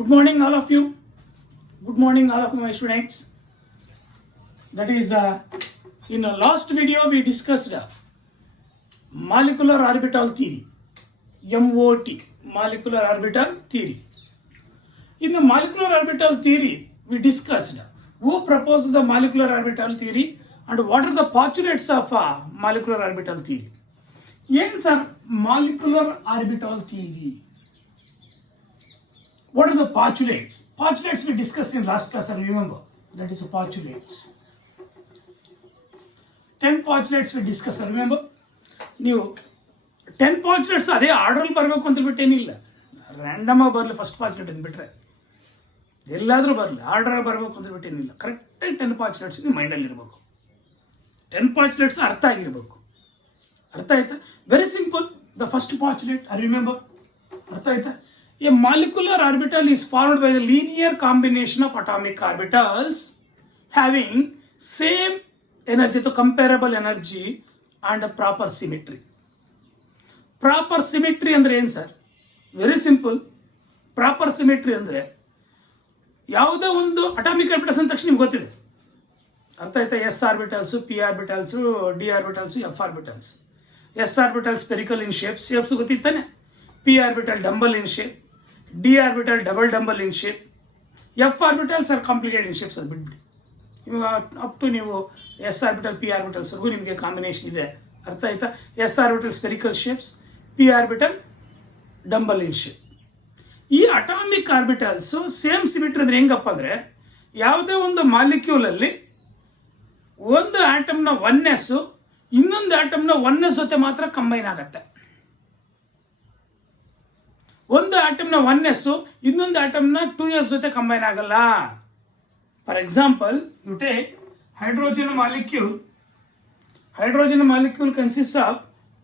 Good morning, all of you. Good morning, all of my students. That is, in the last video we discussed molecular orbital theory, MOT, molecular orbital theory. In the molecular orbital theory, we discussed who proposed the molecular orbital theory and what are the postulates of molecular orbital theory. Yes, sir, molecular orbital theory. What are the postulates? Postulates we discussed in last class, I remember. That is postulates. 10 postulates we discussed, remember? ನೀವು 10 postulates ಅದೇ ಆರ್ಡ್ರಲ್ಲಿ ಬರಬೇಕು ಅಂತ ಬಿಟ್ಟು ಏನಿಲ್ಲ, random ಆಗಿ ಬರಲಿ first ಪಾಸ್ಟ್ಲೇಟ್ ಅಂದ್ಬಿಟ್ರೆ ಎಲ್ಲಾದರೂ ಬರಲಿ, ಆರ್ಡರ್ ಬರಬೇಕು ಅಂತ ಬಿಟ್ಟು ಏನಿಲ್ಲ. ಕರೆಕ್ಟಾಗಿ 10 postulates ನಿಮ್ಮ ಮೈಂಡಲ್ಲಿ ಇರಬೇಕು. 10 postulates ಅರ್ಥ ಆಗಿರಬೇಕು. ಅರ್ಥ ಆಯ್ತಾ? Very simple. The first postulate, I remember. ಅರ್ಥ ಆಯ್ತಾ? A molecular orbital is formed by the linear combination of atomic orbitals having same energy, to comparable energy and a proper symmetry. Proper symmetry ಅಂದ್ರೆ ಏನು sir? Very simple. Proper symmetry ಅಂದರೆ ಯಾವುದೋ ಒಂದು atomic orbitals ಅಂದ ತಕ್ಷಣ ನಿಮ್ಗೆ ಗೊತ್ತಿದೆ. ಅರ್ಥ ಆಯ್ತಾ? S orbitals, p orbitals, d orbitals, f orbitals. S orbital spherical in shapes ಗೊತ್ತಿತ್ತಾನೆ. P orbital dumbbell in shape, d orbital double dumbbell in shape, f orbitals are complicated in shapes. ಅದು ಬಿಟ್ಬಿಡಿ. ಇವಾಗ ಅಪ್ ಟು ನೀವು s orbital p ಆರ್ಬಿಟಲ್ಸ್ವರೆಗೂ ನಿಮಗೆ combination ಇದೆ. ಅರ್ಥ ಆಯ್ತಾ? S orbital spherical shapes, p orbital dumbbell in shape. ಈ ಅಟಾಮಿಕ್ ಆರ್ಬಿಟಲ್ಸ್ ಸೇಮ್ ಸಿಮಿಟ್ರಿ ಅಂದ್ರೆ ಹೆಂಗಪ್ಪ ಅಂದ್ರೆ, ಯಾವುದೇ ಒಂದು ಮಾಲಿಕ್ಯೂಲ್ ಅಲ್ಲಿ ಒಂದು ಆಟಮ್ನ ಒನ್ನೆಸ್ ಇನ್ನೊಂದು ಆಟಮ್ನ ಒನ್ನೆಸ್ ಜೊತೆ ಮಾತ್ರ ಕಂಬೈನ್ ಆಗತ್ತೆ. ಒಂದು ಆಟಮ್ನ ಒನ್ನೆಸ್ ಇನ್ನೊಂದು ಆಟಮ್ನ 2s ಜೊತೆ ಕಂಬೈನ್ ಆಗಲ್ಲ. For example, you take hydrogen molecule. Hydrogen molecule consists of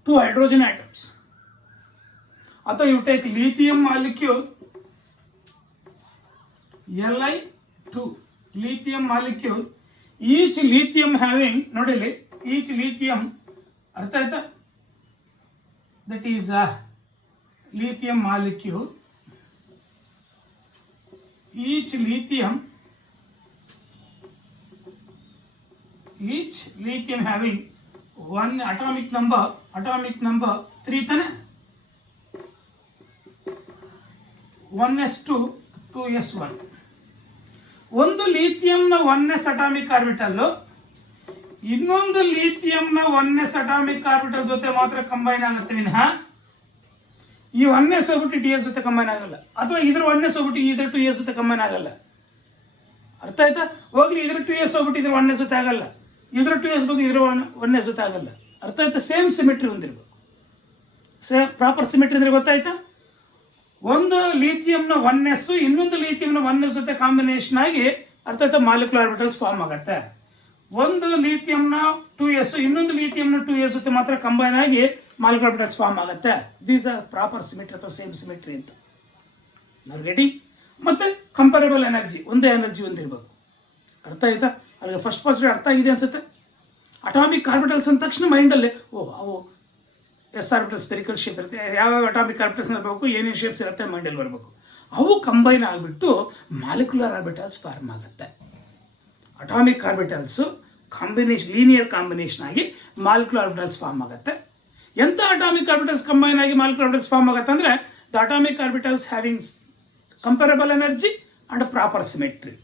2 hydrogen atoms. Or you take lithium molecule, Li2 lithium molecule. Each lithium having, nodili, each lithium, artha aita, that is a lithium molecule. Each lithium having one atomic number 3 tane, 1s2 2s1. ಒಂದು ಲಿಥಿಯಂನ 1s atomic orbital ಇನ್ನೊಂದು ಲಿಥಿಯಂನ 1s atomic orbital ಜೊತೆ ಮಾತ್ರ combine ಆಗುತ್ತೆ ವಿನಃ ಈ 1s ಹೋಗ್ಬಿಟ್ಟು ds ಜೊತೆ combine ಆಗಲ್ಲ. ಅಥವಾ ಇದ್ರ 1s ಹೋಗ್ಬಿಟ್ಟು ಇದ್ರ 2s ಜೊತೆ ಕಂಬೈನ್ ಆಗಲ್ಲ. ಅರ್ಥ ಆಯ್ತಾ? ಹೋಗ್ಲಿ, ಇದ್ರ 2s ಹೋಗ್ಬಿಟ್ಟು ಇದ್ರ 1s ಜೊತೆ ಆಗಲ್ಲ, ಇದ್ರ 2s ಬಂದು ಇದ್ರ 1s ಜೊತೆ ಆಗಲ್ಲ. ಅರ್ಥ ಆಯ್ತಾ? ಸೇಮ್ ಸಿಮೆಟ್ರಿ ಹೊಂದಿರಬೇಕು. ಪ್ರಾಪರ್ ಸಿಮೆಟ್ರಿ ಅಂದ್ರೆ ಗೊತ್ತಾಯ್ತಾ? ಒಂದು ಲಿಥಿಯಂನ 1s ಇನ್ನೊಂದು ಲಿಥಿಯಂನ 1s ಜೊತೆ ಕಾಂಬಿನೇಷನ್ ಆಗಿ, ಅರ್ಥ ಆಯ್ತಾ, ಮಾಲಿಕ್ಯುಲರ್ ಆರ್ಬಿಟಲ್ಸ್ ಫಾರ್ಮ್ ಆಗುತ್ತೆ. ಒಂದು ಲಿಥಿಯಂನ 2s ಇನ್ನೊಂದು ಲಿಥಿಯಂನ 2s ಜೊತೆ ಮಾತ್ರ ಕಂಬೈನ್ ಆಗಿ ಮಾಲಿಕ್ಯುಲರ್ ಆರ್ಬಿಟಲ್ಸ್ ಫಾರ್ಮ್ ಆಗುತ್ತೆ. ದೀಸ್ ಆರ್ ಪ್ರಾಪರ್ ಸಿಮೆಟ್ರಿ ಅಥವಾ ಸೇಮ್ ಸಿಮೆಟ್ರಿ ಅಂತ ನಾವು ರೆಡಿ. ಮತ್ತೆ ಕಂಪೇರಬಲ್ ಎನರ್ಜಿ, ಒಂದೇ ಎನರ್ಜಿ ಹೊಂದಿರಬೇಕು. ಅರ್ಥ ಆಯ್ತಾ? ಅಲ್ಲಿಗೆ ಫಸ್ಟ್ ಪಾಸಿಟಿವ್ ಅರ್ಥ ಆಗಿದೆ ಅನ್ಸುತ್ತೆ. ಅಟಾಮಿಕ್ ಆರ್ಬಿಟಲ್ಸ್ ಅಂದ ತಕ್ಷಣ ಮೈಂಡಲ್ಲಿ ಅವು ಎಸ್ ಆರ್ಬಿಟಲ್ ಸ್ಪೆರಿಕಲ್ ಶೇಪ್ ಇರುತ್ತೆ, ಯಾವ ಅಟಾಮಿಕ್ ಆರ್ಬಿಟಲ್ಸ್ ಇರಬೇಕು, ಏನೇನು ಶೇಪ್ಸ್ ಇರುತ್ತೆ ಮೈಂಡಲ್ಲಿ ಬರಬೇಕು. ಅವು ಕಂಬೈನ್ ಆಗಿಬಿಟ್ಟು ಮಾಲಿಕ್ಯುಲರ್ ಆರ್ಬಿಟಲ್ಸ್ ಫಾರ್ಮ್ ಆಗುತ್ತೆ. Atomic orbitals combination, linear combination ಆಗಿ ಮಾಲಿಕ್ಯುಲರ್ ಆರ್ಬಿಟಲ್ಸ್ ಫಾರ್ಮ್ ಆಗುತ್ತೆ. ಎಂಥ ಅಟಾಮಿಕ್ ಆರ್ಬಿಟಲ್ಸ್ ಕಂಬೈನ್ ಆಗಿ ಮಾಲಿಕ್ಯುಲರ್ ಆರ್ಬಿಟಲ್ಸ್ ಫಾರ್ಮ್ ಆಗುತ್ತೆ ಅಂದ್ರೆ, the atomic orbitals having comparable energy and proper symmetry.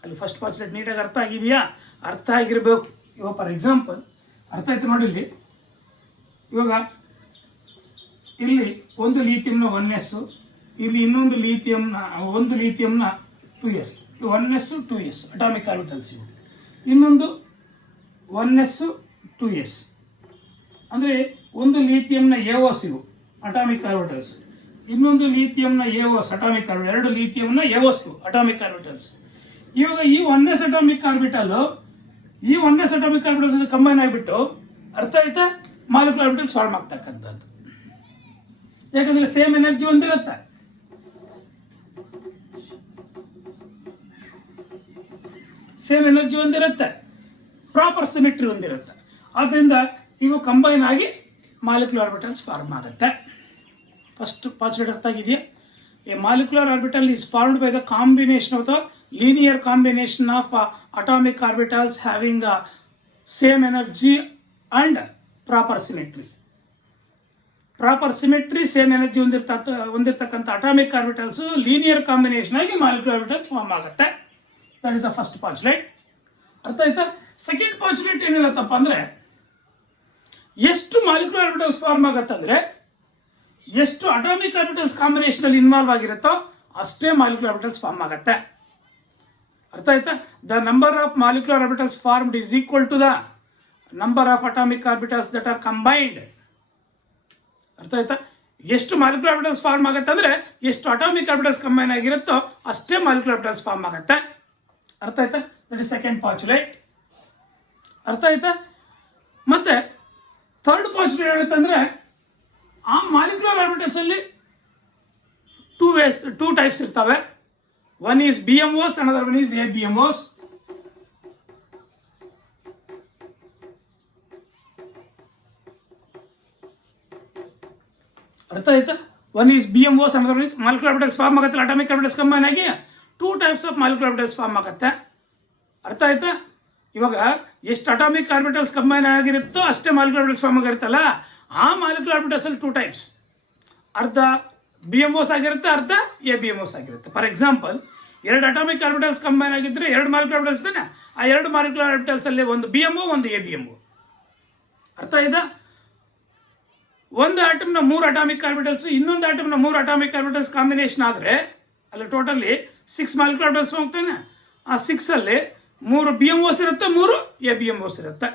ಅಲ್ಲಿ ಫಸ್ಟ್ ಪಾಸ್ಟ್ಲೇಟ್ ನೀಟಾಗಿ ಅರ್ಥ ಆಗಿದೆಯಾ? ಅರ್ಥ ಆಗಿರಬೇಕು. ಇವಾಗ ಫಾರ್ ಎಕ್ಸಾಂಪಲ್ ಅರ್ಥ ಆಯ್ತು ನೋಡಿ. ಇವಾಗ ಇಲ್ಲಿ ಒಂದು ಲಿಥಿಯಂನ 1s, ಇಲ್ಲಿ ಇನ್ನೊಂದು ಒಂದು ಲಿಥಿಯಂನ 2s, 1s 2s atomic orbitals ಇವು. ಇನ್ನೊಂದು 1s 2s ಅಂದರೆ ಒಂದು ಲಿಥಿಯಂನ AOS ಇವು ಅಟಾಮಿಕ್ ಆರ್ಬಿಟಲ್ಸ್, ಇನ್ನೊಂದು ಲಿಥಿಯಂನ AOS ಅಟಾಮಿಕ್ ಆರ್ಬಿಟಲ್, 2 ಲಿಥಿಯಂನ AOS ಇವು ಅಟಾಮಿಕ್ ಆರ್ಬಿಟಲ್ಸ್. ಇವಾಗ ಈ 1s ಅಟಾಮಿಕ್ ಆರ್ಬಿಟಲ್ ಈ 1s ಅಟಾಮಿಕ್ ಆರ್ಬಿಟಲ್ಸ್ ಕಂಬೈನ್ ಆಗಿಬಿಟ್ಟು, ಅರ್ಥ ಆಯ್ತಾ, ಮಾಲಿಕ್ಯುಲರ್ ಆರ್ಬಿಟಲ್ಸ್ ಫಾರ್ಮ್ ಆಗ್ತಕ್ಕಂಥದ್ದು. ಯಾಕಂದ್ರೆ ಸೇಮ್ ಎನರ್ಜಿ ಹೊಂದಿರುತ್ತೆ. ಪ್ರಾಪರ್ ಸಿಮೆಟ್ರಿ ಹೊಂದಿರುತ್ತೆ. ಆದ್ರಿಂದ ಇವು ಕಂಬೈನ್ ಆಗಿ ಮಾಲಿಕ್ಯುಲರ್ ಆರ್ಬಿಟಲ್ಸ್ ಫಾರ್ಮ್ ಆಗುತ್ತೆ. ಫಸ್ಟ್ ಪಾಸ್ಟ್ಲೇಟ್ ಅರ್ಥ ಆಗಿದೆಯಾ? A molecular orbital is formed by the combination of the linear combination of atomic orbitals having same energy and proper symmetry. Proper symmetry same energy ಹೊಂದಿರತಕ್ಕಂಥ atomic orbitals linear combination ಆಗಿ molecular orbitals form ಆಗುತ್ತೆ. That is the first postulate. ಅರ್ಥ ಆಯ್ತಾ? Second ಪಾಸ್ಚುಲೇಟ್ ಏನ್ ಹೇಳುತ್ತಪ್ಪ ಅಂದ್ರೆ, ಎಷ್ಟು molecular orbitals form ಆಗುತ್ತೆ ಅಂದ್ರೆ, ಎಷ್ಟು ಅಟಾಮಿಕ್ ಆರ್ಬಿಟಲ್ಸ್ ಕಾಂಬಿನೇಷನ್ ಅಲ್ಲಿ ಇನ್ವಾಲ್ವ್ ಆಗಿರುತ್ತೋ ಅಷ್ಟೇ ಮಾಲಿಕ್ಯುಲರ್ ಆರ್ಬಿಟಲ್ಸ್ ಫಾರ್ಮ್ ಆಗುತ್ತೆ. ಅರ್ಥ ಆಯ್ತಾ? The number of molecular orbitals formed is equal to the number of atomic orbitals that are combined. ಅರ್ಥ ಆಯ್ತಾ? ಎಷ್ಟು ಮಾಲಿಕ್ಯುಲರ್ ಆರ್ಬಿಟಲ್ಸ್ ಫಾರ್ಮ್ ಆಗುತ್ತೆ ಅಂದ್ರೆ, ಎಷ್ಟು ಅಟಾಮಿಕ್ ಆರ್ಬಿಟಲ್ಸ್ ಕಂಬೈನ್ ಆಗಿರುತ್ತೋ ಅಷ್ಟೇ ಮಾಲಿಕ್ಯುಲರ್ ಆರ್ಬಿಟಲ್ಸ್ ಫಾರ್ಮ್ ಆಗುತ್ತೆ. ಅರ್ಥ ಆಯ್ತಾ? That is second postulate. ಅರ್ಥ ಆಯ್ತಾ? ಮತ್ತೆ ಥರ್ಡ್ ಪಾಸ್ಚುಲೇಟ್ ಹೇಳುತ್ತಂದ್ರೆ, ಆ ಮಾಲಿಕ್ಯುಲರ್ ಆರ್ಬಿಟಲ್ಸ್ ಅಲ್ಲಿ ಟೂ ಟೈಪ್ಸ್ ಇರ್ತವೆ. One is BMOs, another one is ABMOs. ಅರ್ಥ ಆಯ್ತಾ? One is BMOs, another one is molecular orbitals form ಆಗುತ್ತೆ ಅಟಾಮಿಕ್ ಆರ್ಬಿಟಲ್ಸ್ ಕಂಬೈನ್ ಆಗಿ. Two types of molecular orbitals form ಆಗುತ್ತೆ. ಅರ್ಥ ಆಯ್ತಾ? ಇವಾಗ ಎಷ್ಟು ಅಟಾಮಿಕ್ ಆರ್ಬಿಟಲ್ಸ್ ಕಂಬೈನ್ ಆಗಿರುತ್ತೋ ಅಷ್ಟೇ ಮಾಲಿಕ್ಯುಲರ್ ಆರ್ಬಿಟಲ್ಸ್ ಫಾರ್ಮ್ ಆಗಿರುತ್ತಲ್ಲ, ಆ ಮಾಲಿಕ್ಯುಲರ್ ಆರ್ಬಿಟಲ್ಸ್ ಅಲ್ಲಿ ಟೂ ಟೈಪ್ಸ್, ಅರ್ಧ BMOs ಆಗಿರುತ್ತೆ, ಅರ್ಧ ABMOs ಆಗಿರುತ್ತೆ. ಫಾರ್ ಎಕ್ಸಾಂಪಲ್, ಎರಡು ಅಟಾಮಿಕ್ ಆರ್ಬಿಟಲ್ಸ್ ಕಂಬೈನ್ ಆಗಿದ್ರೆ ಎರಡು ಮಾಲಿಕ್ಯುಲರ್ ಆರ್ಬಿಟಲ್ಸ್ ತಾನೆ, ಆ ಎರಡು ಮಾಲಿಕ್ಯುಲರ್ ಆರ್ಬಿಟಲ್ಸ್ ಅಲ್ಲಿ ಒಂದು BMO, ಒಂದು ABMO. ಅರ್ಥ ಆಯ್ತಾ? ಒಂದು ಆಟಮ್ನ 3 ಅಟಾಮಿಕ್ ಆರ್ಬಿಟಲ್ಸ್ ಇನ್ನೊಂದು ಆಟಮ್ನ 3 ಅಟಾಮಿಕ್ ಆರ್ಬಿಟಲ್ಸ್ ಕಾಂಬಿನೇಷನ್ ಆದ್ರೆ ಅಲ್ಲಿ ಟೋಟಲಿ 6 ಮಾಲಿಕ್ಯುಲರ್ ಆರ್ಬಿಟಲ್ಸ್ ಹೋಗ್ತಾನೆ. ಆ 6 ಅಲ್ಲಿ 3 BMOs ಇರುತ್ತೆ, 3 ABMOs ಇರುತ್ತೆ.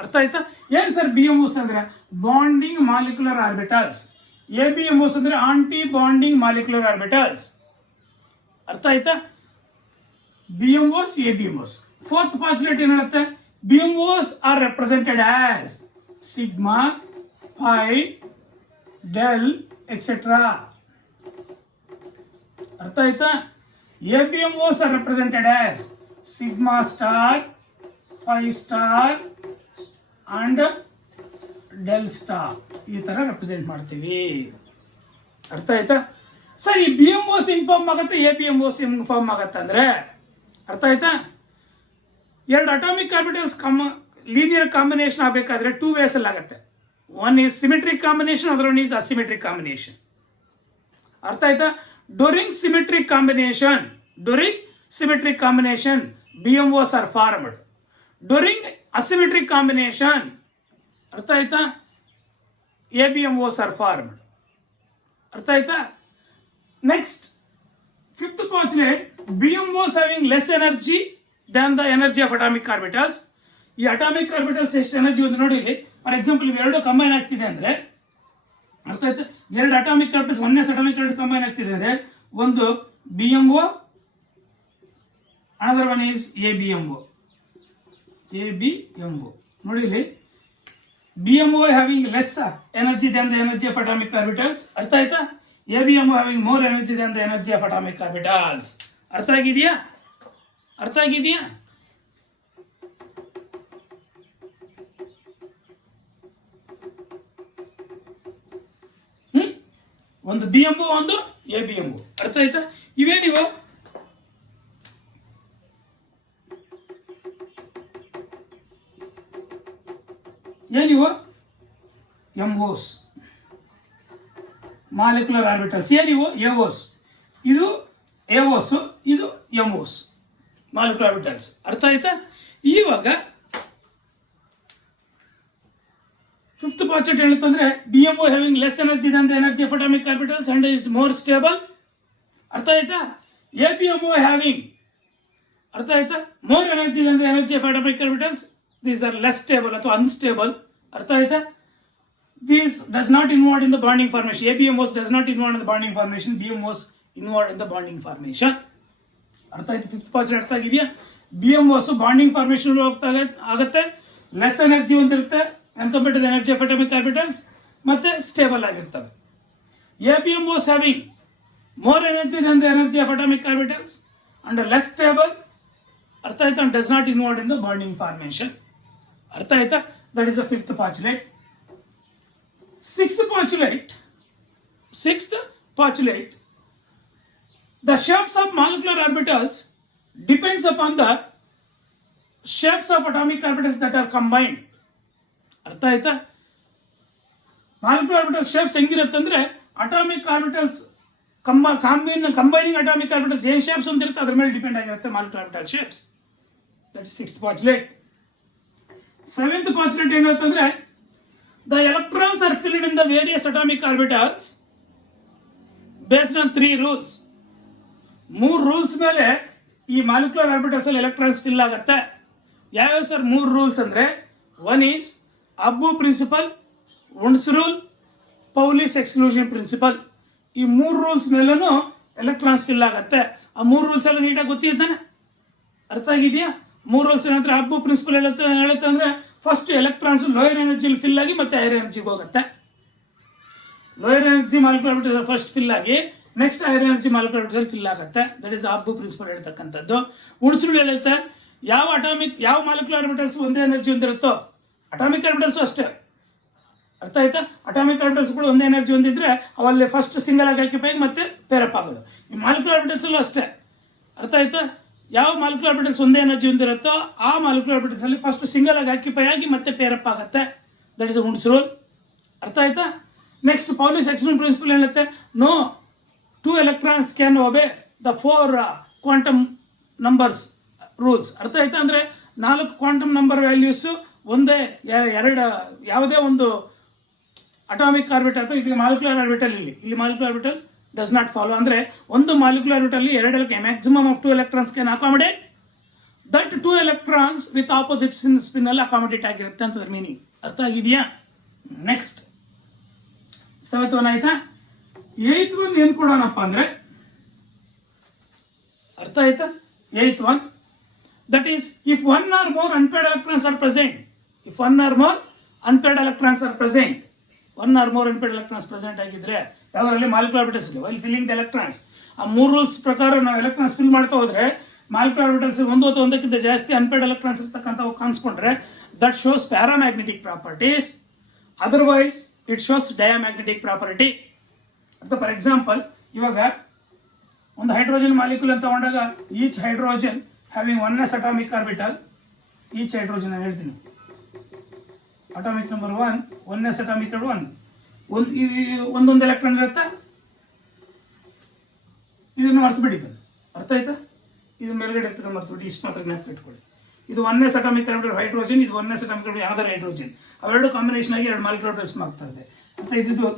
ಅರ್ಥ ಆಯ್ತಾ? ಏನ್ ಸರ್ BMOs ಅಂದ್ರೆ ಬಾಂಡಿಂಗ್ ಮಾಲಿಕ್ಯುಲರ್ ಆರ್ಬಿಟಲ್ಸ್, ABMOs ಅಂದ್ರೆ ಆಂಟಿ ಬಾಂಡಿಂಗ್ ಮಾಲಿಕ್ಯುಲರ್ ಆರ್ಬಿಟಲ್ಸ್. ಅರ್ಥ ಆಯ್ತಾ? BMOs, ABMOs. ಫೋರ್ತ್ ಪಾಸ್ಚುಲೇಟ್ ಏನ್ ಹೇಳುತ್ತೆ? BMOs are represented as sigma, pi, del etcetera. ಅರ್ಥ ಆಯ್ತಾ? ABMOs are represented as sigma star, pi star and del star. ಈ ತರ represent ಮಾಡ್ತೀವಿ. ಅರ್ಥ ಆಯ್ತಾ? ಸರ್, ಈ BMOs ಇನ್ಫಾರ್ಮ್ ಆಗುತ್ತೆ, ABMOs ಇನ್ಫಾರ್ಮ್ ಆಗುತ್ತೆ ಅಂದ್ರೆ, ಅರ್ಥ ಆಯ್ತಾ? ಎರಡು ಅಟಾಮಿಕ್ ಆರ್ಬಿಟಲ್ಸ್ ಲೀನಿಯರ್ ಕಾಂಬಿನೇಷನ್ ಆಗಬೇಕಾದ್ರೆ 2 ways ಅಲ್ಲಿ ಆಗುತ್ತೆ. One is symmetric combination, other one is asymmetric combination. ಅರ್ಥ ಆಯ್ತಾ? During symmetric combination BMOs are formed. During asymmetric combination, ಅರ್ಥ ಆಯ್ತಾ, ABMOs ಆರ್ ಫಾರ್ಮ್ಡ್. ಅರ್ಥ ಆಯ್ತಾ? Next fifth postulate, BMOs having less energy than the energy of atomic orbitals. ಈ atomic orbitals ಎಷ್ಟು energy ಒಂದು ನೋಡಿ. ಫಾರ್ ಎಕ್ಸಾಂಪಲ್, ಇವೆರಡು ಕಂಬೈನ್ ಆಗ್ತಿದೆ ಅಂದ್ರೆ, ಅರ್ಥ ಆಯ್ತಾ, ಎರಡು ಅಟಾಮಿಕ್ ಆರ್ಬಿಟಲ್ಸ್ ಒಂದನೇ ಅಟಾಮಿಕ್ ಆರ್ಬಿಟಲ್ ಕಂಬೈನ್ ಆಗ್ತಿದೆ ಅಂದ್ರೆ, ಒಂದು BMO, another one is ABMO. ನೋಡಿ ಇಲ್ಲಿ, BMO having less energy than the energy of atomic orbitals. ಅರ್ಥ ಆಯ್ತಾ? ABMO having more energy than the energy of atomic orbitals. ಅರ್ಥ ಆಗಿದೆಯಾ? ಒಂದು BMO, ಒಂದು ABMO. ಅರ್ಥ ಆಯ್ತಾ? ಇವೇನಿವು? MOs, molecular orbitals. ಏನಿವು? AOs. ಇದು AOs, ಇದು MOs, ಮಾಲಿಕ್ಯುಲರ್ ಆರ್ಬಿಟಲ್ಸ್. ಅರ್ಥ ಆಯ್ತಾ? ಇವಾಗ ಫಿಫ್ತ್ ಪಾಸ್ಚುಲೇಟ್ ಹೇಳುತ್ತಂದ್ರೆ, BMO having less energy than the energy of atomic orbitals and is more stable. ಅರ್ಥ ಆಯ್ತಾ? ABMO having, ಅರ್ಥ ಆಯ್ತಾ, more energy than the energy of atomic orbitals. These are less stable ಅಥವಾ unstable. ಅರ್ಥ ಆಯ್ತಾ? This does not involve in the bonding formation. ABMOs does not involve in the bonding formation. BMOs involve in the bonding formation. ಅರ್ಥ ಆಯ್ತು? Fifth ಪಾಸ್ಚುಲೇಟ್ ಅರ್ಥ ಆಗಿದೆಯಾ? BMOs bonding formation ಆಗುತ್ತೆ, less energy ಹೊಂದಿರುತ್ತೆ compared to the energy of atomic orbitals, ಮತ್ತೆ stable ಆಗಿರ್ತವೆ. ABMOs having more energy than the energy of atomic orbitals and less stable. ಅರ್ಥ ಆಯ್ತಾ? Does not involve in the bonding formation. ಅರ್ಥ ಆಯ್ತಾ? That is the fifth postulate. Sixth postulate The shapes of molecular orbitals depends upon the shapes of atomic orbitals that are combined. ಅರ್ಥ ಆಯ್ತಾ? Molecular orbital shapes ಹೆಂಗಿರುತ್ತಂದ್ರೆ atomic orbitals combining atomic orbitals ಏನ್ shapes ಹೊಂದಿರುತ್ತೆ ಅದ್ರ ಮೇಲೆ depend ಆಗಿರುತ್ತೆ molecular orbital shapes. That is 6th postulate. 7th postulate ಏನಿರುತ್ತಂದ್ರೆ the electrons are filled in the various atomic orbitals based on 3 rules. 3 rules ಮೇಲೆ ಈ molecular orbitals ಅಲ್ಲಿ electrons fill ಆಗುತ್ತೆ. ಯಾವ್ಯಾವ ಸರ್ 3 ರೂಲ್ಸ್ ಅಂದ್ರೆ, one is aufbau principle, Hund's rule, Pauli's exclusion principle. ಈ 3 rules ಮೇಲೂ electrons fill ಆಗುತ್ತೆ. ಆ 3 ರೂಲ್ಸ್ ಎಲ್ಲ ನೀಟಾಗಿ ಗೊತ್ತಿದ್ದಾನೆ, ಅರ್ಥ ಆಗಿದೆಯಾ? 3 ರೂಲ್ಸ್ ಏನಂದ್ರೆ ಅಬ್ಬು ಪ್ರಿನ್ಸಿಪಲ್ ಹೇಳುತ್ತೆ ಅಂದ್ರೆ first electrons lower energy fill ಆಗಿ ಮತ್ತೆ ಹೈಯರ್ ಎನರ್ಜಿಗೆ ಹೋಗುತ್ತೆ. Lower energy molecular orbital first fill ಆಗಿ next higher energy molecular orbital fill ಆಗುತ್ತೆ. ದಟ್ ಇಸ್ ಅಬ್ಬು ಪ್ರಿನ್ಸಿಪಲ್ ಹೇಳ್ತಕ್ಕಂಥದ್ದು. ವುಂಡ್ಸ್ ರೂಲ್ ಹೇಳುತ್ತೆ ಯಾವ ಮಾಲಿಕ್ಯುಲರ್ ಆರ್ಬಿಟಲ್ಸ್ ಒಂದೇ ಎನರ್ಜಿ ಹೊಂದಿರುತ್ತೋ, ಅಟಾಮಿಕ್ ಆರ್ಬಿಟಲ್ಸ್ ಅಷ್ಟೇ, ಅರ್ಥ ಆಯ್ತಾ? ಅಟಾಮಿಕ್ ಆರ್ಬಿಟಲ್ಸ್ ಕೂಡ ಒಂದೇ ಎನರ್ಜಿ ಹೊಂದಿದ್ರೆ ಅವಲ್ಲಿ ಫಸ್ಟ್ ಸಿಂಗಲ್ ಆಗಿ ಆಕ್ಯುಪೈ ಮತ್ತೆ ಪೇರಪ್ ಆಗೋದು. ಈ ಮಾಲಿಕ್ಯುಲರ್ ಆರ್ಬಿಟಲ್ಸ್ ಅಲ್ಲೂ ಅಷ್ಟೇ, ಅರ್ಥ ಆಯ್ತಾ? ಯಾವ ಮಾಲಿಕ್ಯುಲರ್ ಆರ್ಬಿಟಲ್ಸ್ ಒಂದೇ ಎನರ್ಜಿ ಹೊಂದಿರುತ್ತೋ ಆ ಮಾಲಿಕ್ಯುಲರ್ ಆರ್ಬಿಟಲ್ಸ್ ಅಲ್ಲಿ ಫಸ್ಟ್ ಸಿಂಗಲ್ ಆಗಿ ಆಕ್ಯುಪೈ ಆಗಿ ಮತ್ತೆ ಪೇರಪ್ ಆಗುತ್ತೆ. ದಟ್ ಇಸ್ ವುಂಡ್ಸ್ ರೂಲ್, ಅರ್ಥ ಆಯ್ತಾ? ನೆಕ್ಸ್ಟ್ ಪೌಲಿಸ್ ಎಕ್ಸ್ಕ್ಲೂಷನ್ ಪ್ರಿನ್ಸಿಪಲ್ ಹೇಳುತ್ತೆ, no 2 electrons can obey the 4 quantum numbers rules. ಅರ್ಥ ಆಯ್ತಾ? ಅಂದ್ರೆ 4 ಕ್ವಾಂಟಮ್ ನಂಬರ್ ವ್ಯಾಲ್ಯೂಸ್ ಒಂದೇ ಯಾವುದೇ ಒಂದು ಅಟಾಮಿಕ್ ಆರ್ಬಿಟಲ್ ಅಥವಾ ಇದು ಮಾಲಿಕ್ಯುಲರ್ ಆರ್ಬಿಟಲ್ ಇಲ್ಲಿ molecular orbital does not follow. ಅಂದ್ರೆ ಒಂದು molecular orbital 2 maximum of 2 electrons can accommodate. That 2 electrons with opposite spin ಅಲ್ಲಿ ಅಕಾಮಡೇಟ್ ಆಗಿರುತ್ತೆ ಅಂತ ಮೀನಿಂಗ್. ಅರ್ಥ ಆಗಿದೆಯಾ? ನೆಕ್ಸ್ಟ್ 7th one ಆಯ್ತಾ? 8th one ಏನ್ ಕೊಡೋಣಪ್ಪ ಅಂದ್ರೆ, ಅರ್ಥ ಆಯ್ತಾ? 8th one, that is if 1 or more unpaired electrons are present, if 1 or more unpaired electrons are present, 1 or more unpaired electrons present ಆಗಿದ್ರೆ ಯಾವ್ದ್ರಲ್ಲಿ ಮಾಲಿಕ್ಯುಲರ್ ಆರ್ಬಿಟಲ್ಸ್ ಇದೆ, while filling the electrons, ಆ 3 rules ಪ್ರಕಾರ ನಾವು ಎಲೆಕ್ಟ್ರಾನ್ಸ್ ಫಿಲ್ ಮಾಡ್ತಾ ಹೋದ್ರೆ molecular orbitals ಒಂದು ಅಥವಾ ಒಂದಕ್ಕಿಂತ ಜಾಸ್ತಿ ಅನ್ಪೇರ್ಡ್ ಎಲೆಕ್ಟ್ರಾನ್ಸ್ ಇರ್ತಕ್ಕಂಥವು ಕಾಣಿಸ್ಕೊಂಡ್ರೆ that shows paramagnetic properties, otherwise it shows diamagnetic property. ಅಂತ ಫಾರ್ ಎಕ್ಸಾಂಪಲ್, ಇವಾಗ ಒಂದು ಹೈಡ್ರೋಜನ್ ಮಾಲಿಕ್ಯೂಲ್ ಅಂತ ತಗೊಂಡಾಗ each hydrogen having 1s atomic orbital, each hydrogen ಹೇಳ್ತೀನಿ ಅಟಾಮಿಕ್ ನಂಬರ್ 1s ಅಟಾಮಿಕ್ 1 ಒಂದೊಂದು ಎಲೆಕ್ಟ್ರಾನ್ ಇರುತ್ತೆ. ಇದನ್ನು ಮರ್ತು ಬಿಟ್ಟಿದ್ದು, ಅರ್ಥ ಆಯ್ತಾ? ಇದು ಮೇಲ್ಗಡೆ ಇರ್ತದೆ ಮರ್ತು ಬಿಟ್ಟು ಇಷ್ಟು ಮಾತ್ರ ಜ್ಞಾಪಕ ಇಟ್ಕೊಳ್ಳಿ. ಇದು 1s ಅಟಾಮಿಕ್ ಆರ್ಬಿಟಲ್ ಹೈಡ್ರೋಜನ್, ಇದು 1s ಅಟಾಮಿಕ್ ಆರ್ಬಿಟಲ್ ಯಾವ್ದಾರು ಹೈಡ್ರೋಜನ್, ಅವೆರಡು ಕಾಂಬಿನೇಷನ್ ಆಗಿ 2 ಮಾಲಿಕ್ಯುಲರ್ ಆರ್ಬಿಟಲ್ಸ್ ಆಗ್ತಾ ಇದೆ. ಅಂತ ಇದು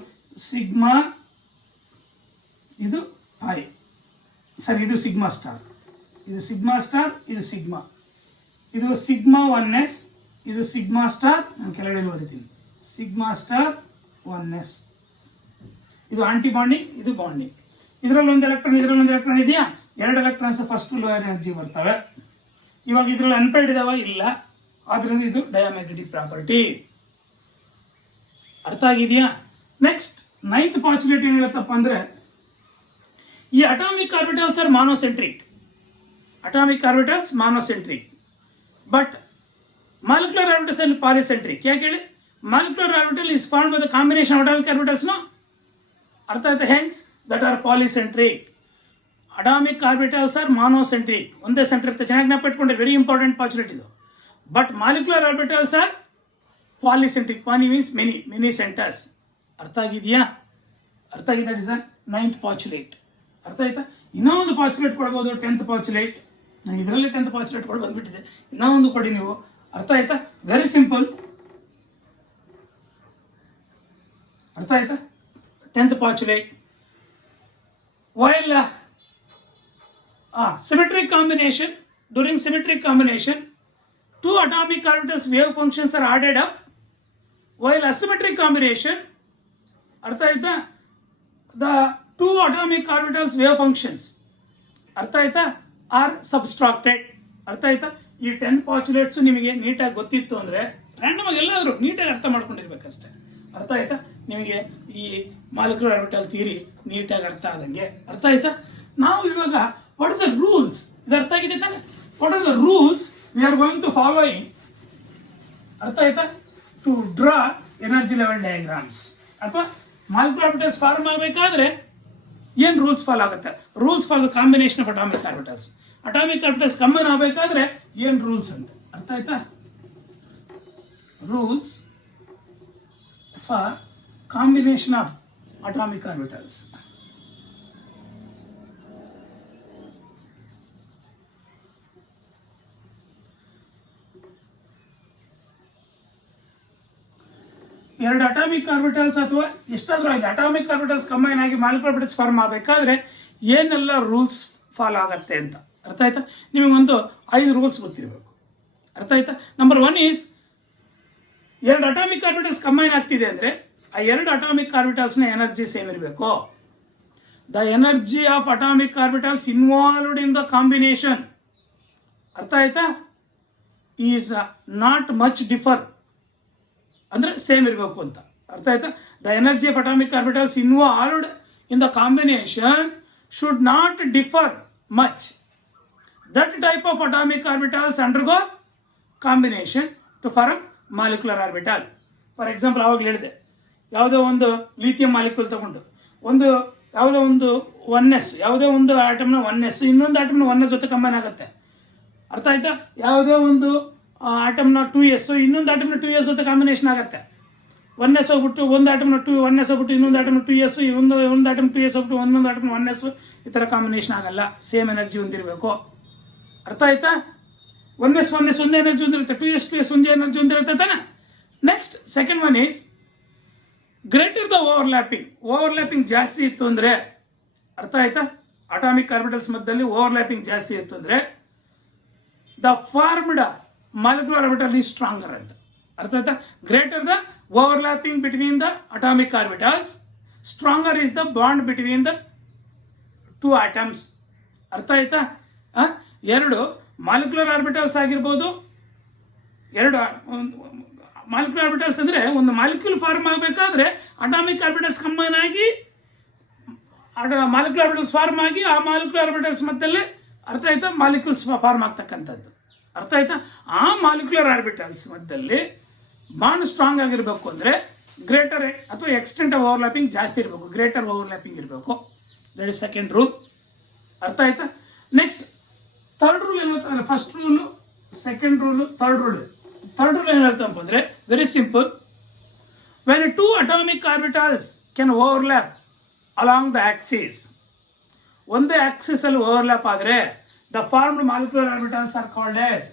ಸಿಗ್ಮಾ, ಇದು ಐ, ಸರಿ, ಇದು ಸಿಗ್ಮಾ ಸ್ಟಾರ್, ಇದು ಸಿಗ್ಮಾ ಸ್ಟಾರ್, ಇದು ಸಿಗ್ಮಾ, ಇದು ಸಿಗ್ಮಾ 1s, ಇದು ಸಿಗ್ಮಾ ಸ್ಟಾರ್, ನಾನು ಕೆಳಗಡೆ ಓದಿದ್ದೀನಿ ಸಿಗ್ಮಾ ಸ್ಟಾರ್ 1s. ಇದು ಆಂಟಿ ಬಾಂಡಿಂಗ್, ಇದು ಬಾಂಡಿಂಗ್. ಇದರಲ್ಲಿ ಒಂದು ಎಲೆಕ್ಟ್ರಾನ್, ಇದರಲ್ಲಿ ಒಂದು ಎಲೆಕ್ಟ್ರಾನ್ ಇದೆಯಾ, 2 ಎಲೆಕ್ಟ್ರಾನ್ಸ್ ಫಸ್ಟ್ ಲೋಯರ್ ಎನರ್ಜಿ ಬರ್ತವೆ. ಇವಾಗ ಇದರಲ್ಲಿ ಅನ್ಪೇರ್ಡ್ ಇದಾವ, ಇಲ್ಲ, ಆದ್ರಿಂದ ಇದು ಡಯಾಮ್ಯಾಗ್ನೆಟಿಕ್ ಪ್ರಾಪರ್ಟಿ. ಅರ್ಥ ಆಗಿದೆಯಾ? ನೆಕ್ಸ್ಟ್ 9th ಪಾಸ್ಯುಲೇಟ್ ಏನ್ ಹೇಳುತ್ತಪ್ಪ ಅಂದ್ರೆ, ಈ atomic orbitals are monocentric, atomic orbitals monocentric, but molecular orbitals ಅಲ್ಲಿ ಪಾಲಿಸೆಂಟ್ರಿಕ್. ಯಾಕೆ ಹೇಳಿ? Molecular orbital is formed by the combination of atomic orbitals, no? ಅರ್ಥ ಆಯ್ತಾ? Hence that are polycentric. Atomic orbitals are monocentric, ಒಂದೇ ಸೆಂಟರ್ ಇರುತ್ತೆ. ಚೆನ್ನಾಗಿ ನೆನಪಿಟ್ಕೊಂಡ್ರೆ very important postulate ಇದು. But molecular orbitals are polycentric. Poly means many centres. ಅರ್ಥ ಆಗಿದೆಯಾ? ಅರ್ಥ ಆಗಿದೆ? Is 9th postulate. ಅರ್ಥ ಆಯ್ತಾ? ಇನ್ನೂ ಒಂದು ಪಾಸ್ಯುಲೇಟ್ ಕೊಡ್ಬೋದು, 10th ಪಾಸ್ಯುಲೇಟ್. ನಾನು ಇದರಲ್ಲಿ 10th ಪಾಸ್ಯುಲೇಟ್ ಕೊಡಿ ಬಂದ್ಬಿಟ್ಟಿದೆ, ಇನ್ನೂ ಒಂದು ಕೊಡಿ ನೀವು. ಅರ್ಥ ಆಯ್ತಾ? Very simple. ಅರ್ಥ ಆಯ್ತಾ? 10th ಪಾಸ್ಯುಲೇಟ್, while symmetric combination, during symmetric combination 2 atomic orbitals wave functions are added up, while asymmetric combination, ಅರ್ಥ ಆಯ್ತಾ, the 2 atomic orbitals wave functions, ಅರ್ಥ ಆಯ್ತಾ, ಆರ್ ಸಬ್ಸ್ಟ್ರಾಕ್ಟೆಡ್. ಅರ್ಥ ಆಯ್ತಾ? ಈ 10 ಪಾಸ್ಯುಲೇಟ್ಸ್ ನಿಮಗೆ ನೀಟಾಗಿ ಗೊತ್ತಿತ್ತು ಅಂದ್ರೆ ರ್ಯಾಂಡಮ್ ಆಗಿ ಎಲ್ಲಾದ್ರೂ ನೀಟಾಗಿ ಅರ್ಥ ಮಾಡ್ಕೊಂಡಿರ್ಬೇಕಷ್ಟೇ. ಅರ್ಥ ಆಯ್ತಾ? ನಿಮಗೆ ಈ ಮಾಲಿಕ್ಯುಲರ್ ಆರ್ಬಿಟಲ್ ಥಿಯರಿ ನೀಟಾಗಿ ಅರ್ಥ ಆದಂಗೆ. ಅರ್ಥ ಆಯ್ತಾ? ನಾವು ಇವಾಗ ವಾಟ್ ಇಸ್ ದ ರೂಲ್ಸ್, ಇದು ಅರ್ಥ ಆಗಿದೆ ತಾನೆ? What are the rules we are going to following, ಅರ್ಥ ಆಯ್ತಾ, to draw energy level diagrams. ಅಥವಾ ಮಾಲಿಕ್ಯುಲರ್ ಆರ್ಬಿಟಲ್ಸ್ ಫಾರ್ಮ್ ಆಗಬೇಕಾದ್ರೆ ಏನು ರೂಲ್ಸ್ ಫಾಲೋ ಆಗುತ್ತೆ? Rules for the combination of atomic orbitals. Atomic orbitals combine ಆಗಬೇಕಾದ್ರೆ ಏನು ರೂಲ್ಸ್ ಅಂತ ಅರ್ಥ ಆಯ್ತಾ? Rules for combination of atomic orbitals. ಎರಡು ಅಟಾಮಿಕ್ ಆರ್ಬಿಟಲ್ಸ್ ಅಥವಾ ಎಷ್ಟಾದ್ರೂ ಆಗಿ ಅಟಾಮಿಕ್ ಆರ್ಬಿಟಲ್ಸ್ ಕಂಬೈನ್ ಆಗಿ ಮಾಲಿಕ್ಯುಲರ್ ಆರ್ಬಿಟಲ್ಸ್ ಫಾರ್ಮ್ ಆಗಬೇಕಾದ್ರೆ ಏನೆಲ್ಲ ರೂಲ್ಸ್ ಫಾಲೋ ಆಗತ್ತೆ ಅಂತ ಅರ್ಥ ಆಯ್ತಾ? ನಿಮಗೊಂದು 5 ರೂಲ್ಸ್ ಗೊತ್ತಿರಬೇಕು. ಅರ್ಥ ಆಯ್ತಾ? ನಂಬರ್ 1 ಈಸ್, ಎರಡು ಅಟಾಮಿಕ್ ಆರ್ಬಿಟಲ್ಸ್ ಕಂಬೈನ್ ಆಗ್ತಿದೆ ಅಂದ್ರೆ ಆ ಎರಡು ಅಟಾಮಿಕ್ ಆರ್ಬಿಟಲ್ಸ್ನ ಎನರ್ಜಿ ಸೇಮ್ ಇರಬೇಕು. The energy of atomic orbitals involved in the combination, ಅರ್ಥ ಆಯ್ತಾ, ಈಸ್ ನಾಟ್ ಮಚ್ ಡಿಫರ್, ಅಂದ್ರೆ ಸೇಮ್ ಇರಬೇಕು ಅಂತ ಅರ್ಥ ಆಯ್ತಾ? The energy of atomic orbitals involved in the combination should not differ much. That type of atomic orbitals undergo combination to form molecular orbital. For example ಆವಾಗಲೇ ಹೇಳಿದೆ, ಯಾವುದೋ ಒಂದು lithium molecule ತಗೊಂಡು ಯಾವುದೋ ಒಂದು 1s, ಯಾವುದೇ ಒಂದು ಆಟಮ್ನ 1s ಇನ್ನೊಂದು ಆಟಮ್ನ 1s ಜೊತೆ ಕಂಬೈನ್ ಆಗುತ್ತೆ. ಅರ್ಥ ಆಯ್ತಾ? ಯಾವುದೇ ಒಂದು ಆಟಮ್ನ 2s ಇನ್ನೊಂದು ಆಟಮ್ನ 2s ಜೊತೆ ಕಾಂಬಿನೇಷನ್ ಆಗುತ್ತೆ. 1s ಹೋಗ್ಬಿಟ್ಟು ಒಂದು ಆಟಮ್ನ 1s ಹೋಗ್ಬಿಟ್ಟು ಇನ್ನೊಂದು ಆಟಮ್ನ 2s, ಒಂದು ಆಟಮ್ 2s ಹೋಗ್ಬಿಟ್ಟು ಒಂದೊಂದು ಆಟಮ್ನ 1s, ಈ ಥರ ಕಾಂಬಿನೇಷನ್ ಆಗಲ್ಲ. ಸೇಮ್ ಎನರ್ಜಿ ಹೊಂದಿರಬೇಕು. ಅರ್ಥ ಆಯ್ತಾ? 1s ಒಂದೇ ಎನರ್ಜಿ ಹೊಂದಿರುತ್ತೆ, 2s ಒಂದೇ ಎನರ್ಜಿ ಹೊಂದಿರುತ್ತೆ ತಾನೆ. Next second one is greater the overlapping ಜಾಸ್ತಿ ಇತ್ತು ಅಂದ್ರೆ, ಅರ್ಥ ಆಯ್ತಾ, ಅಟಾಮಿಕ್ ಆರ್ಬಿಟಲ್ಸ್ ಮಧ್ಯದಲ್ಲಿ ಓವರ್ಲ್ಯಾಪಿಂಗ್ ಜಾಸ್ತಿ ಇತ್ತು ಅಂದ್ರೆ the formed molecular orbital is stronger ಅಂತ. ಅರ್ಥ ಆಯ್ತಾ? Greater the overlapping between the atomic orbitals, stronger is the bond between the 2 atoms. ಅರ್ಥ ಆಯ್ತಾ? ಎರಡು ಮಾಲಿಕ್ಯುಲರ್ ಆರ್ಬಿಟಲ್ಸ್ ಆಗಿರ್ಬೋದು, ಎರಡು ಮಾಲಿಕ್ಯುಲರ್ ಆರ್ಬಿಟಲ್ಸ್ ಅಂದ್ರೆ ಒಂದು ಮಾಲಿಕ್ಯೂಲ್ ಫಾರ್ಮ್ ಆಗಬೇಕಾದ್ರೆ ಅಟಾಮಿಕ್ ಆರ್ಬಿಟಲ್ಸ್ ಕಂಬೈನ್ ಆಗಿ ಮಾಲಿಕ್ಯುಲರ್ ಆರ್ಬಿಟಲ್ಸ್ ಫಾರ್ಮ್ ಆಗಿ ಆ ಮಾಲಿಕ್ಯುಲರ್ ಆರ್ಬಿಟಲ್ಸ್ ಮಧ್ಯದಲ್ಲಿ, ಅರ್ಥ ಆಯ್ತಾ, ಮಾಲಿಕ್ಯೂಲ್ಸ್ ಫಾರ್ಮ್ ಆಗ್ತಕ್ಕಂಥದ್ದು. ಅರ್ಥ ಆಯ್ತಾ? ಆ ಮಾಲಿಕ್ಯುಲರ್ ಆರ್ಬಿಟಲ್ಸ್ ಮಧ್ಯದಲ್ಲಿ ಬಾಂಡ್ ಸ್ಟ್ರಾಂಗ್ ಆಗಿರಬೇಕು ಅಂದ್ರೆ ಗ್ರೇಟರ್ ಅಥವಾ ಎಕ್ಸ್ಟೆಂಟ್ ಆಫ್ ಓವರ್ಲ್ಯಾಪಿಂಗ್ ಜಾಸ್ತಿ ಇರಬೇಕು, ಗ್ರೇಟರ್ ಓವರ್ಲ್ಯಾಪಿಂಗ್ ಇರಬೇಕು. That is second rule. ಅರ್ಥ ಆಯ್ತಾ? ನೆಕ್ಸ್ಟ್ ಥರ್ಡ್ ರೂಲ್ ಏನು? First rule, second rule, third rule ಏನು ಹೇಳ್ತಪ್ಪ ಅಂದ್ರೆ very simple. When 2 atomic orbitals can overlap along the axis, ಒಂದೇ ಆಕ್ಸಿಸ್ ಅಲ್ಲಿ ಓವರ್ಲ್ಯಾಪ್ ಆದ್ರೆ the formed molecular orbitals are called as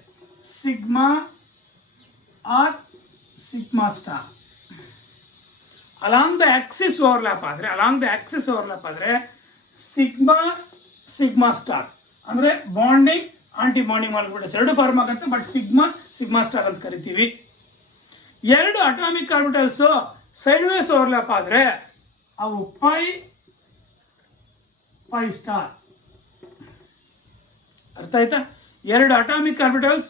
sigma or sigma star. Along the axis overlap ಆದ್ರೆ sigma star ಅಂದ್ರೆ bonding anti bonding moleculars ಎರಡು form ಆಗುತ್ತೆ, but sigma star ಅಂತ ಕರಿತೀವಿ. ಎರಡು atomic orbitals sideways overlap ಆದ್ರೆ ಅವು ಪೈ ಸ್ಟಾರ್. ಅರ್ಥ ಆಯ್ತಾ? ಎರಡು atomic orbitals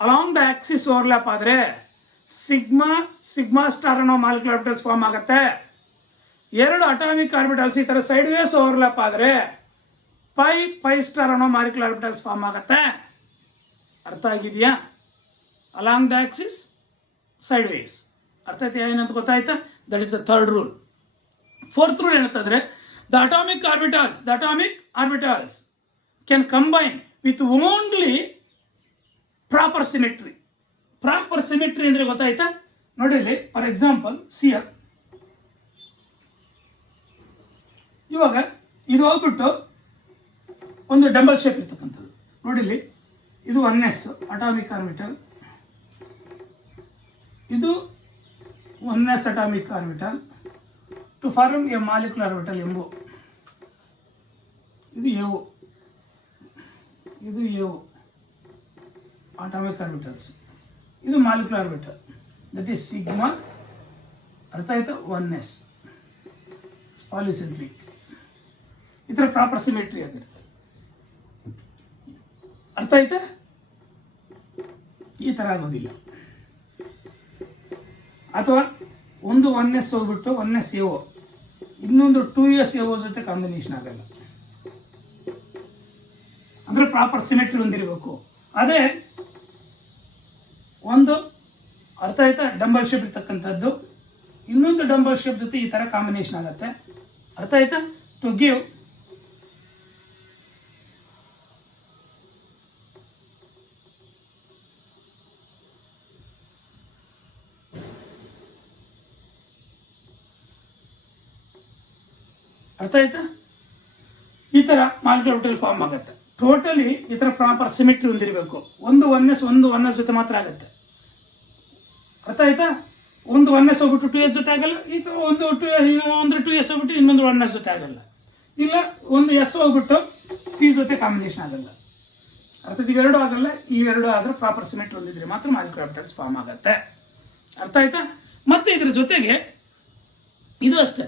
along the axis overlap ಆದ್ರೆ ಸಿಗ್ಮಾ ಸ್ಟಾರ್ ಅನ್ನೋ ಮಾಲಿಕ್ಯುಲರ್ ಆರ್ಬಿಟಲ್ಸ್ ಫಾರ್ಮ್ ಆಗುತ್ತೆ. ಎರಡು ಅಟಾಮಿಕ್ ಆರ್ಬಿಟಲ್ಸ್ ಈ ತರ ಸೈಡ್ ವೇಸ್ ಓವರ್ಲ್ಯಾಪ್ ಆದ್ರೆ ಪೈ ಸ್ಟಾರ್ ಅನ್ನೋ ಮಾಲಿಕ್ಯುಲರ್ ಆರ್ಬಿಟಲ್ಸ್ ಫಾರ್ಮ್ ಆಗುತ್ತೆ. ಅರ್ಥ ಆಗಿದೆಯಾ? Along the axis, sideways. ಅರ್ಥ ಆಯ್ತಾ ಏನಂತ ಗೊತ್ತಾಯ್ತಾ? That is the third rule. Fourth rule ಏನಂತಂದ್ರೆ the atomic orbitals can combine with only proper symmetry. Proper symmetry ಅಂದ್ರೆ ಗೊತ್ತಾಯ್ತಾ? ನೋಡಿ, ಫಾರ್ ಎಕ್ಸಾಂಪಲ್ ಸಿಯರ್ ಇವಾಗ ಇದು ಹೋಗ್ಬಿಟ್ಟು ಒಂದು ಡಂಬಲ್ ಶೇಪ್ ಇರ್ತಕ್ಕಂಥದ್ದು. ನೋಡಿಲಿ, ಇದು 1s ಅಟಾಮಿಕ್ ಆರ್ಬಿಟಲ್, ಇದು 1s atomic orbital to form a molecular orbital ಎಂಬು. ಇದು ಎವು ಅಟಾಮಿಕ್ ಆರ್ಬಿಟಲ್ಸ್, ಇದು molecular orbital, that is sigma. ಅರ್ಥ ಆಯ್ತಾ? 1s ಪಾಲಿಸೆಂಟ್ರಿಕ್. ಈ ಥರ ಪ್ರಾಪರ್ ಸಿಮೆಟ್ರಿ ಆಗಿದೆ. ಅರ್ಥ ಆಯ್ತಾ? ಈ ತರ ಆಗೋದಿಲ್ಲ. ಅಥವಾ ಒಂದು 1s ಹೋಗ್ಬಿಟ್ಟು 1s ಎವೋ ಇನ್ನೊಂದು 2s ಎವೋ ಜೊತೆ ಕಾಂಬಿನೇಷನ್ ಆಗಲ್ಲ, ಅಂದ್ರೆ ಪ್ರಾಪರ್ ಸಿಮೆಟ್ರಿ ಹೊಂದಿರಬೇಕು. ಅದೇ ಒಂದು, ಅರ್ಥ ಆಯ್ತಾ, ಡಂಬಲ್ ಶೇಪ್ ಇರ್ತಕ್ಕಂಥದ್ದು ಇನ್ನೊಂದು ಡಂಬಲ್ ಶೇಪ್ ಜೊತೆ ಈ ತರ ಕಾಂಬಿನೇಷನ್ ಆಗುತ್ತೆ. ಅರ್ಥ ಆಯ್ತಾ? ಟು ಗಿವ್ ಅರ್ಥ ಆಯ್ತಾ? ಈ ಥರ ಮಾಲಿಕ್ಯುಲರ್ ಆರ್ಬಿಟಲ್ ಫಾರ್ಮ್ ಆಗುತ್ತೆ. ಟೋಟಲಿ ಈ ಥರ ಪ್ರಾಪರ್ ಸಿಮೆಟ್ರಿ ಹೊಂದಿರಬೇಕು. ಒಂದು ಒನ್ನೆಸ್ ಜೊತೆ ಮಾತ್ರ ಆಗುತ್ತೆ. ಅರ್ಥ ಆಯ್ತಾ? ಒಂದು ಒನ್ನೆಸ್ ಹೋಗ್ಬಿಟ್ಟು 2s ಜೊತೆ ಆಗಲ್ಲ, ಈಗ ಒಂದು 2s ಹೋಗ್ಬಿಟ್ಟು ಇನ್ನೊಂದು ಒನ್ನೆಸ್ ಜೊತೆ ಆಗಲ್ಲ, ಇಲ್ಲ ಒಂದು ಎಸ್ ಹೋಗ್ಬಿಟ್ಟು ಪಿ ಜೊತೆ ಕಾಂಬಿನೇಷನ್ ಆಗಲ್ಲ. ಅರ್ಥಾತ್ ಇವೆರಡು ಆಗಲ್ಲ, ಇವೆರಡು ಆದ್ರೆ ಪ್ರಾಪರ್ ಸಿಮೆಟ್ರಿ ಹೊಂದಿದ್ರೆ ಮಾತ್ರ ಮಾಲಿಕ್ಯುಲರ್ ಆರ್ಬಿಟಲ್ಸ್ ಫಾರ್ಮ್ ಆಗುತ್ತೆ. ಅರ್ಥ ಆಯ್ತಾ? ಮತ್ತೆ ಇದ್ರ ಜೊತೆಗೆ ಇದು ಅಷ್ಟೇ,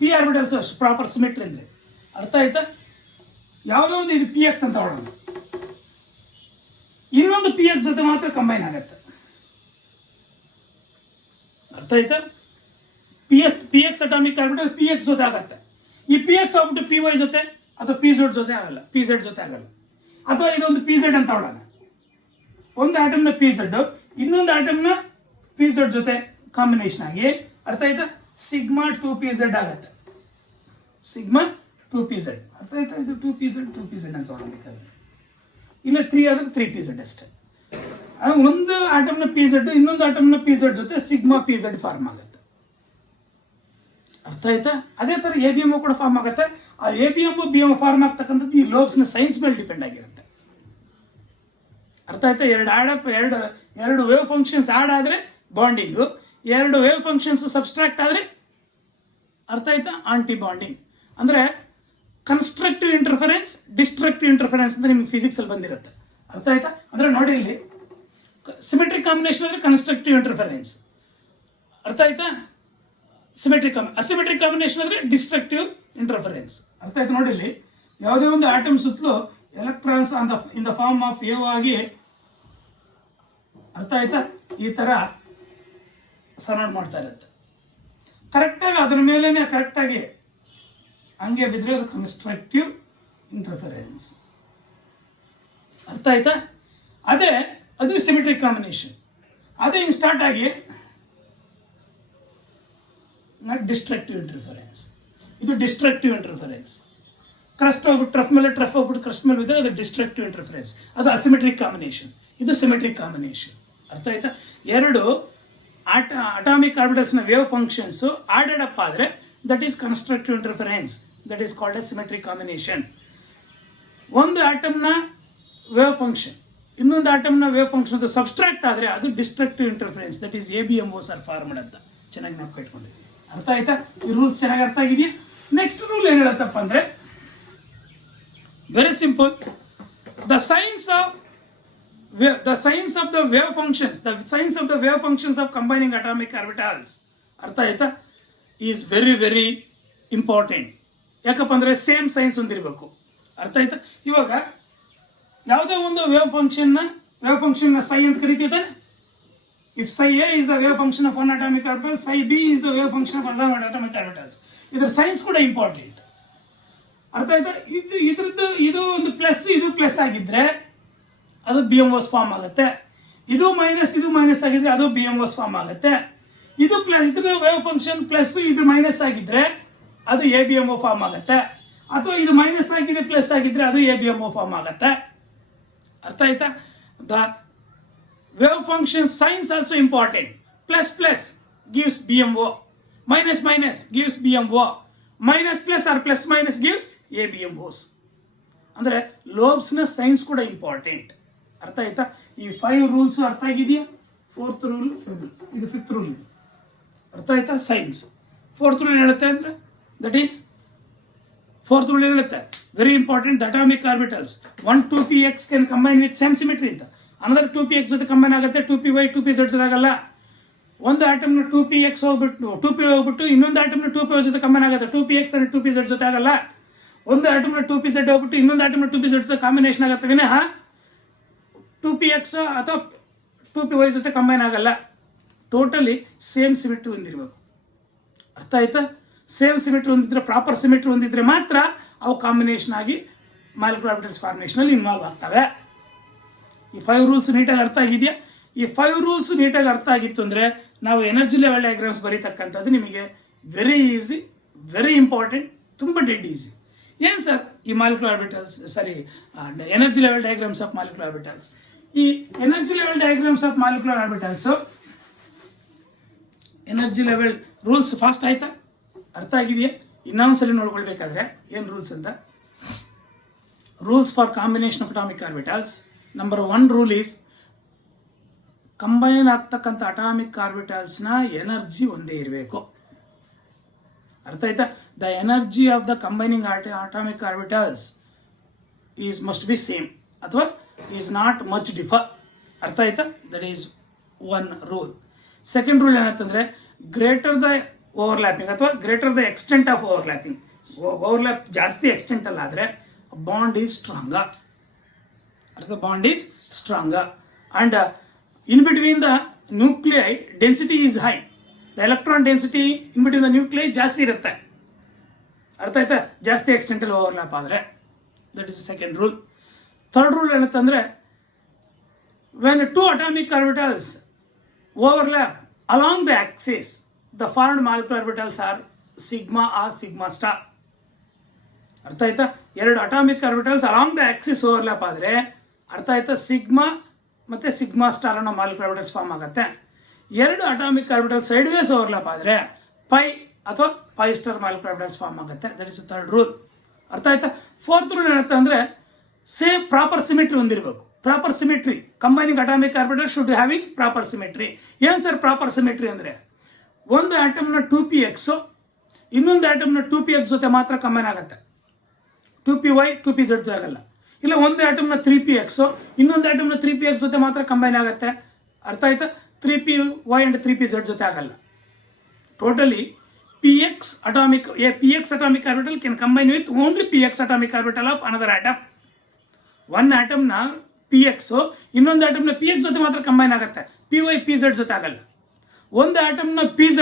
ಪಿ ಆರ್ಬಿಟಲ್ಸ್ ಅಷ್ಟು ಪ್ರಾಪರ್ ಸಿಮೆಟ್ರಿ ಅಂದ್ರೆ. ಅರ್ಥ ಆಯ್ತಾ? ಯಾವುದೋ ಒಂದು ಇದು ಪಿ ಎಕ್ಸ್ ಅಂತ ಹೊಡೋಣ, ಇನ್ನೊಂದು ಪಿ ಎಕ್ಸ್ ಜೊತೆ ಮಾತ್ರ ಕಂಬೈನ್ ಆಗುತ್ತೆ. ಅರ್ಥ ಆಯ್ತಾ? P X atomic orbital P X ಜೊತೆ ಆಗತ್ತೆ. ಈ ಪಿ ಎಕ್ಸ್ ಹೋಗ್ಬಿಟ್ಟು ಪಿ ವೈ ಜೊತೆ ಅಥವಾ ಪಿ ಝೆಡ್ ಜೊತೆ ಆಗಲ್ಲ, ಪಿ ಝೆಡ್ ಜೊತೆ ಆಗಲ್ಲ. ಅಥವಾ ಇದೊಂದು ಪಿ ಝೆಡ್ ಅಂತ ಹೊಡೋಣ, ಒಂದು ಆಟಮ್ನ ಪಿ ಝೆಡ್ ಇನ್ನೊಂದು ಆಟಮ್ನ ಪಿ ಝೆಡ್ ಜೊತೆ ಕಾಂಬಿನೇಷನ್ ಆಗಿ, ಅರ್ಥ ಆಯ್ತಾ, ಸಿಗ್ಮಾ 2pz ಆಗುತ್ತೆ. ಸಿಗ್ಮಾ 2pz, ಅರ್ಥ ಆಯ್ತಾ? ಇದು 2pz ಅಂತ ಹೊಡಬೇಕಾದ್ರೆ, ಇಲ್ಲ 3 ಆದ್ರೆ 3pz ಅಷ್ಟೇ. ಒಂದು ಆಟಮ್ನ ಪಿ ಝೆಡ್ ಇನ್ನೊಂದು ಆಟಮ್ನ ಪಿ ಝೆಡ್ ಜೊತೆ ಸಿಗ್ಮಾ ಪಿ ಝೆಡ್ ಫಾರ್ಮ್ ಆಗುತ್ತೆ. ಅರ್ಥ ಆಯ್ತಾ? ಅದೇ ತರ ಎಬಿಎಂಒ ಕೂಡ ಫಾರ್ಮ್ ಆಗುತ್ತೆ. ಆ ಎಬಿಎಂಒ ಬಿಎಂಒ ಫಾರ್ಮ್ ಆಗ್ತಕ್ಕಂಥದ್ದು ಈ ಲೋಬ್ಸ್ ನ ಸೈನ್ಸ್ ಮೇಲೆ ಡಿಪೆಂಡ್ ಆಗಿರುತ್ತೆ. ಅರ್ಥ ಆಯ್ತಾ? ಎರಡು ವೇವ್ ಫಂಕ್ಷನ್ಸ್ ಆಡ್ ಆದ್ರೆ ಬಾಂಡಿಂಗು, ಎರಡು ವೇವ್ ಫಂಕ್ಷನ್ಸ್ ಸಬ್ಸ್ಟ್ರಾಕ್ಟ್ ಆದ್ರೆ, ಅರ್ಥ ಆಯ್ತಾ, ಆಂಟಿ ಬಾಂಡಿಂಗ್. ಅಂದ್ರೆ ಕನ್ಸ್ಟ್ರಕ್ಟಿವ್ ಇಂಟರ್ಫರೆನ್ಸ್, ಡಿಸ್ಟ್ರಕ್ಟಿವ್ ಇಂಟರ್ಫರೆನ್ಸ್ ಅಂತ ನಿಮ್ಗೆ ಫಿಸಿಕ್ಸ್ ಅಲ್ಲಿ ಬಂದಿರುತ್ತೆ. ಅರ್ಥ ಆಯ್ತಾ? ಅಂದ್ರೆ ನೋಡಿ, ಇಲ್ಲಿ ಸಿಮೆಟ್ರಿಕ್ ಕಾಂಬಿನೇಷನ್ ಅಂದ್ರೆ ಕನ್ಸ್ಟ್ರಕ್ಟಿವ್ ಇಂಟರ್ಫರೆನ್ಸ್, ಅರ್ಥ ಆಯ್ತಾ? ಅಸಿಮೆಟ್ರಿಕ್ ಕಾಂಬಿನೇಷನ್ ಅಂದ್ರೆ ಡಿಸ್ಟ್ರಕ್ಟಿವ್ ಇಂಟರ್ಫರೆನ್ಸ್. ಅರ್ಥ ಆಯ್ತು? ನೋಡಿ, ಇಲ್ಲಿ ಯಾವುದೇ ಒಂದು ಆಟಮ್ ಸುತ್ತಲೂ electrons in the form of wave ಆಗಿ, ಅರ್ಥ ಆಯ್ತಾ, ಈ ತರ ಸರೌಂಡ್ ಮಾಡ್ತಾ ಇರುತ್ತೆ. ಕರೆಕ್ಟಾಗಿ ಅದ್ರ ಮೇಲೇನೆ ಕರೆಕ್ಟಾಗಿ ಹಂಗೆ ಬಿದ್ರೆ ಅದು ಕನ್ಸ್ಟ್ರಕ್ಟಿವ್ ಇಂಟರ್ಫರೆನ್ಸ್. ಅರ್ಥ ಆಯ್ತಾ? ಅದು ಸಿಮೆಟ್ರಿಕ್ ಕಾಂಬಿನೇಷನ್. ಅದೇ ಹಿಂಗೆ ಸ್ಟಾರ್ಟ್ ಆಗಿ ಡಿಸ್ಟ್ರಕ್ಟಿವ್ ಇಂಟರ್ಫರೆನ್ಸ್. ಇದು ಡಿಸ್ಟ್ರಕ್ಟಿವ್ ಇಂಟರ್ಫರೆನ್ಸ್. ಕ್ರಸ್ಟ್ ಹೋಗ್ಬಿಟ್ಟು ಟ್ರಫ್ ಮೇಲೆ, ಟ್ರಫ್ ಹೋಗ್ಬಿಟ್ಟು ಕ್ರಸ್ಟ್ ಮೇಲೆ ಬಿದ್ದರೆ ಅದು ಡಿಸ್ಟ್ರಕ್ಟಿವ್ ಇಂಟರ್ಫರೆನ್ಸ್. ಅದು ಅಸಿಮೆಟ್ರಿಕ್ ಕಾಂಬಿನೇಷನ್, ಇದು ಸಿಮೆಟ್ರಿಕ್ ಕಾಂಬಿನೇಷನ್. ಅರ್ಥ ಆಯ್ತಾ? ಎರಡು ಅಟಾಮಿಕ್ ಆರ್ಬಿಟಲ್ಸ್ ನ ವೇವ್ ಫಂಕ್ಷನ್ಸ್ ಆಡೆಡ್ ಅಪ್ ಆದ್ರೆ that is constructive interference, that is called A symmetric combination. ಒಂದು ಆಟಮ್ನ ವೇವ್ ಫಂಕ್ಷನ್ ಇನ್ನೊಂದು ಆಟಮ್ನ ವೇವ್ ಫಂಕ್ಷನ್ ಸಬ್ಸ್ಟ್ರಾಕ್ಟ್ ಆದ್ರೆ ಅದು destructive interference, that is ABMOs are formed ಅಂತ ಚೆನ್ನಾಗಿ ನಾವು ಕಟ್ಕೊಂಡಿದ್ದೀವಿ. ಅರ್ಥ ಆಯ್ತಾ? ಈ ರೂಲ್ಸ್ ಚೆನ್ನಾಗಿ ಅರ್ಥ ಆಗಿದೆಯಾ? ನೆಕ್ಸ್ಟ್ ರೂಲ್ ಏನ್ ಹೇಳತ್ತಪ್ಪ ಅಂದ್ರೆ, very simple, the science of the wave functions of combining atomic orbitals, ಅರ್ಥ ಆಯ್ತಾ, is very very important. ಯಾಕಪ್ಪ ಅಂದ್ರೆ ಸೇಮ್ ಸೈನ್ಸ್ ಹೊಂದಿರಬೇಕು. ಅರ್ಥ ಆಯ್ತಾ? ಇವಾಗ ಯಾವುದೇ ಒಂದು ವೇವ್ ಫಂಕ್ಷನ್ ನ ಸೈ ಅಂತ ಕರಿತೀವಿ. If psi A is the wave function of one atomic orbital, psi B is the wave function of another atomic orbitals. ಇದರ ಸೈನ್ಸ್ ಕೂಡ ಇಂಪಾರ್ಟೆಂಟ್. ಅರ್ಥ ಆಯ್ತಾ? ಇದು ಒಂದು ಪ್ಲಸ್, ಇದು ಪ್ಲಸ್ ಆಗಿದ್ರೆ ಅದು ಬಿಎಂಒಸ್ ಫಾರ್ಮ್ ಆಗುತ್ತೆ. ಇದು ಮೈನಸ್ ಆಗಿದ್ರೆ ಅದು ಬಿಎಂಒಸ್ ಫಾರ್ಮ್ ಆಗುತ್ತೆ. ಇದು ಪ್ಲಸ್, ಇದು ವೇವ್ ಫಂಕ್ಷನ್ ಪ್ಲಸ್, ಇದು ಮೈನಸ್ ಆಗಿದ್ರೆ ಅದು ಎಬಿಎಂಒ ಫಾರ್ಮ್ ಆಗುತ್ತೆ. ಅಥವಾ ಇದು ಮೈನಸ್ ಆಗಿದೆ ಪ್ಲಸ್ ಆಗಿದ್ರೆ ಅದು ಎಬಿಎಂಒ ಫಾರ್ಮ್ ಆಗುತ್ತೆ. ಅರ್ಥ ಆಯ್ತಾ? The wave function signs also important. Plus plus gives BMO, minus gives BMO, minus plus or plus minus gives ABMOs. ಅಂದ್ರೆ ಲೋಬ್ಸ್ ನ ಸೈನ್ಸ್ ಕೂಡ ಇಂಪಾರ್ಟೆಂಟ್. ಅರ್ಥ ಆಯ್ತಾ? ಈ 5 ರೂಲ್ಸ್ ಅರ್ಥ ಆಗಿದೆಯಾ? 4th ರೂಲ್, ಇದು 5th ರೂಲ್. ಅರ್ಥ ಆಯ್ತಾ? ಸೈನ್ಸ್ 4th ರೂಲ್ ಹೇಳುತ್ತೆ ಅಂದ್ರೆ, ದಟ್ ಈಸ್ 4th ರೂಲ್ ಹೇಳುತ್ತೆ very important. Atomic orbitals 1 2px can combine with same symmetry ಅಂತ. ಅನದರ್ 2px ಜೊತೆ ಕಂಬೈನ್ ಆಗುತ್ತೆ, 2py 2pz ಜೊತೆ ಆಗಲ್ಲ. ಒಂದು ಆಟಮ್ನ 2px ಹೋಗ್ಬಿಟ್ಟು 2p ಹೋಗ್ಬಿಟ್ಟು ಇನ್ನೊಂದು ಆಟಮ್ನ 2py ಜೊತೆ ಕಂಬೈನ್ ಆಗುತ್ತೆ, 2px 2pz ಜೊತೆ ಆಗಲ್ಲ. ಒಂದು ಆಟಮ್ನ 2pz ಹೋಗ್ಬಿಟ್ಟು ಇನ್ನೊಂದು ಆಟಮ್ನ 2pz ಜೊತೆ ಕಾಂಬಿನೇಷನ್ ಆಗುತ್ತೆ ವಿನಃ 2px ಅಥವಾ 2py ಜೊತೆ ಕಂಬೈನ್ ಆಗಲ್ಲ. ಟೋಟಲಿ ಸೇಮ್ ಸಿಮೆಟ್ರಿ ಹೊಂದಿರಬೇಕು. ಅರ್ಥ ಆಯ್ತಾ? ಸೇಮ್ ಸಿಮೆಟ್ರಿ ಹೊಂದಿದ್ರೆ, ಪ್ರಾಪರ್ ಸಿಮೆಟ್ರಿ ಹೊಂದಿದ್ರೆ ಮಾತ್ರ ಅವು ಕಾಂಬಿನೇಷನ್ ಆಗಿ ಮಾಲಿಕ್ಯುಲರ್ ಆರ್ಬಿಟಲ್ಸ್ ಫಾರ್ಮೇಷನ್ ಅಲ್ಲಿ ಇನ್ವಾಲ್ವ್ ಆಗ್ತವೆ. ಈ 5 ರೂಲ್ಸ್ ನೀಟಾಗಿ ಅರ್ಥ ಆಗಿದೆಯಾ? ಈ 5 ರೂಲ್ಸ್ ನೀಟಾಗಿ ಅರ್ಥ ಆಗಿತ್ತು ಅಂದ್ರೆ ನಾವು ಎನರ್ಜಿ ಲೆವೆಲ್ ಡಯಾಗ್ರಾಮ್ಸ್ ಬರೀತಕ್ಕಂಥದ್ದು ನಿಮಗೆ ವೆರಿ ಈಸಿ, ವೆರಿ ಇಂಪಾರ್ಟೆಂಟ್, ತುಂಬಾ ಡೆಡ್ ಈಸಿ. ಏನ್ ಸರ್ ಈ molecular orbitals, energy level diagrams of molecular orbitals. ಈ energy level diagrams of molecular orbitals, energy level rules fast ಆಯ್ತಾ? ಅರ್ಥ ಆಗಿದೆಯಾ? ಇನ್ನೊಂದ್ಸರಿ ನೋಡ್ಕೊಳ್ಬೇಕಾದ್ರೆ ಏನು ರೂಲ್ಸ್ ಅಂತ, rules for combination of atomic orbitals. Number 1 rule is combine ಆಗ್ತಕ್ಕಂಥ ಅಟಾಮಿಕ್ ಆರ್ಬಿಟಲ್ಸ್ನ ಎನರ್ಜಿ ಒಂದೇ ಇರಬೇಕು. ಅರ್ಥ ಆಯ್ತಾ? The energy of the combining atomic orbitals is must B same ಅಥವಾ ಈಸ್ ನಾಟ್ ಮಚ್ ಡಿಫರ್. ಅರ್ಥ ಆಯ್ತಾ? That is 1 rule. Second rule ಏನಂತಂದ್ರೆ ಗ್ರೇಟರ್ ದ ಓವರ್ಲ್ಯಾಪಿಂಗ್ ಅಥವಾ greater the extent of overlapping. Overlap ಜಾಸ್ತಿ ಎಕ್ಸ್ಟೆಂಟ್ ಅಲ್ಲ ಆದರೆ ಬಾಂಡ್ ಈಸ್ ಸ್ಟ್ರಾಂಗರ್. ಅರ್ಥ? Bond is stronger and in between the nuclei density is high. The electron density in between the nuclei ಜಾಸ್ತಿ ಇರುತ್ತೆ. ಅರ್ಥ ಆಯ್ತಾ? ಜಾಸ್ತಿ ಎಕ್ಸ್ಟೆಂಟ್ ಅಲ್ಲಿ ಓವರ್ಲ್ಯಾಪ್ ಆದರೆ. That is second rule. Third rule ಏನಂತಂದ್ರೆ when 2 atomic orbitals overlap along the axis, the formed molecular orbitals are sigma or sigma star. ಅರ್ಥ ಆಯ್ತಾ? 2 atomic orbitals along the axis overlap ಆದರೆ ಅರ್ಥ ಆಯ್ತಾ ಸಿಗ್ಮಾ ಮತ್ತೆ sigma star ಅನ್ನೋ molecular orbitals form ಆಗುತ್ತೆ. 2 atomic orbital sideways overlap ಆದರೆ pi ಅಥವಾ pi star molecular orbitals form ಆಗುತ್ತೆ. That is third rule. ಅರ್ಥ ಆಯ್ತಾ? ಫೋರ್ತ್ ರೂಲ್ ಏನಂತ ಅಂದ್ರೆ ಸೇಮ್ ಪ್ರಾಪರ್ ಸಿಮೆಟ್ರಿ ಹೊಂದಿರಬೇಕು. Proper symmetry combining atomic orbital should having proper symmetry. ಏನ್ ಸರ್ ಪ್ರಾಪರ್ ಸಿಮೆಟ್ರಿ ಅಂದ್ರೆ ಒಂದು ಆಟಮ್ನ 2px ಇನ್ನೊಂದು ಆಟಮ್ನ 2px ಜೊತೆ ಮಾತ್ರ ಕಂಬೈನ್ ಆಗುತ್ತೆ. 2py 2pz ಜೊತೆ ಆಗಲ್ಲ. ಇಲ್ಲ ಒಂದು ಆಟಮ್ನ 3px ಇನ್ನೊಂದು ಆಟಮ್ನ 3px ಜೊತೆ ಮಾತ್ರ ಕಂಬೈನ್ ಆಗುತ್ತೆ. ಅರ್ಥ ಆಯ್ತಾ? 3py ಅಂಡ್ 3pz ಜೊತೆ ಆಗಲ್ಲ. Totally px atomic orbital can combine with only px atomic orbital of another atom. one atomನ px ಇನ್ನೊಂದು ಆಟಮ್ನ px ಜೊತೆ ಮಾತ್ರ ಕಂಬೈನ್ ಆಗುತ್ತೆ. py pz ಜೊತೆ ಆಗಲ್ಲ. ಒಂದು ಆಟಮ್ನ pz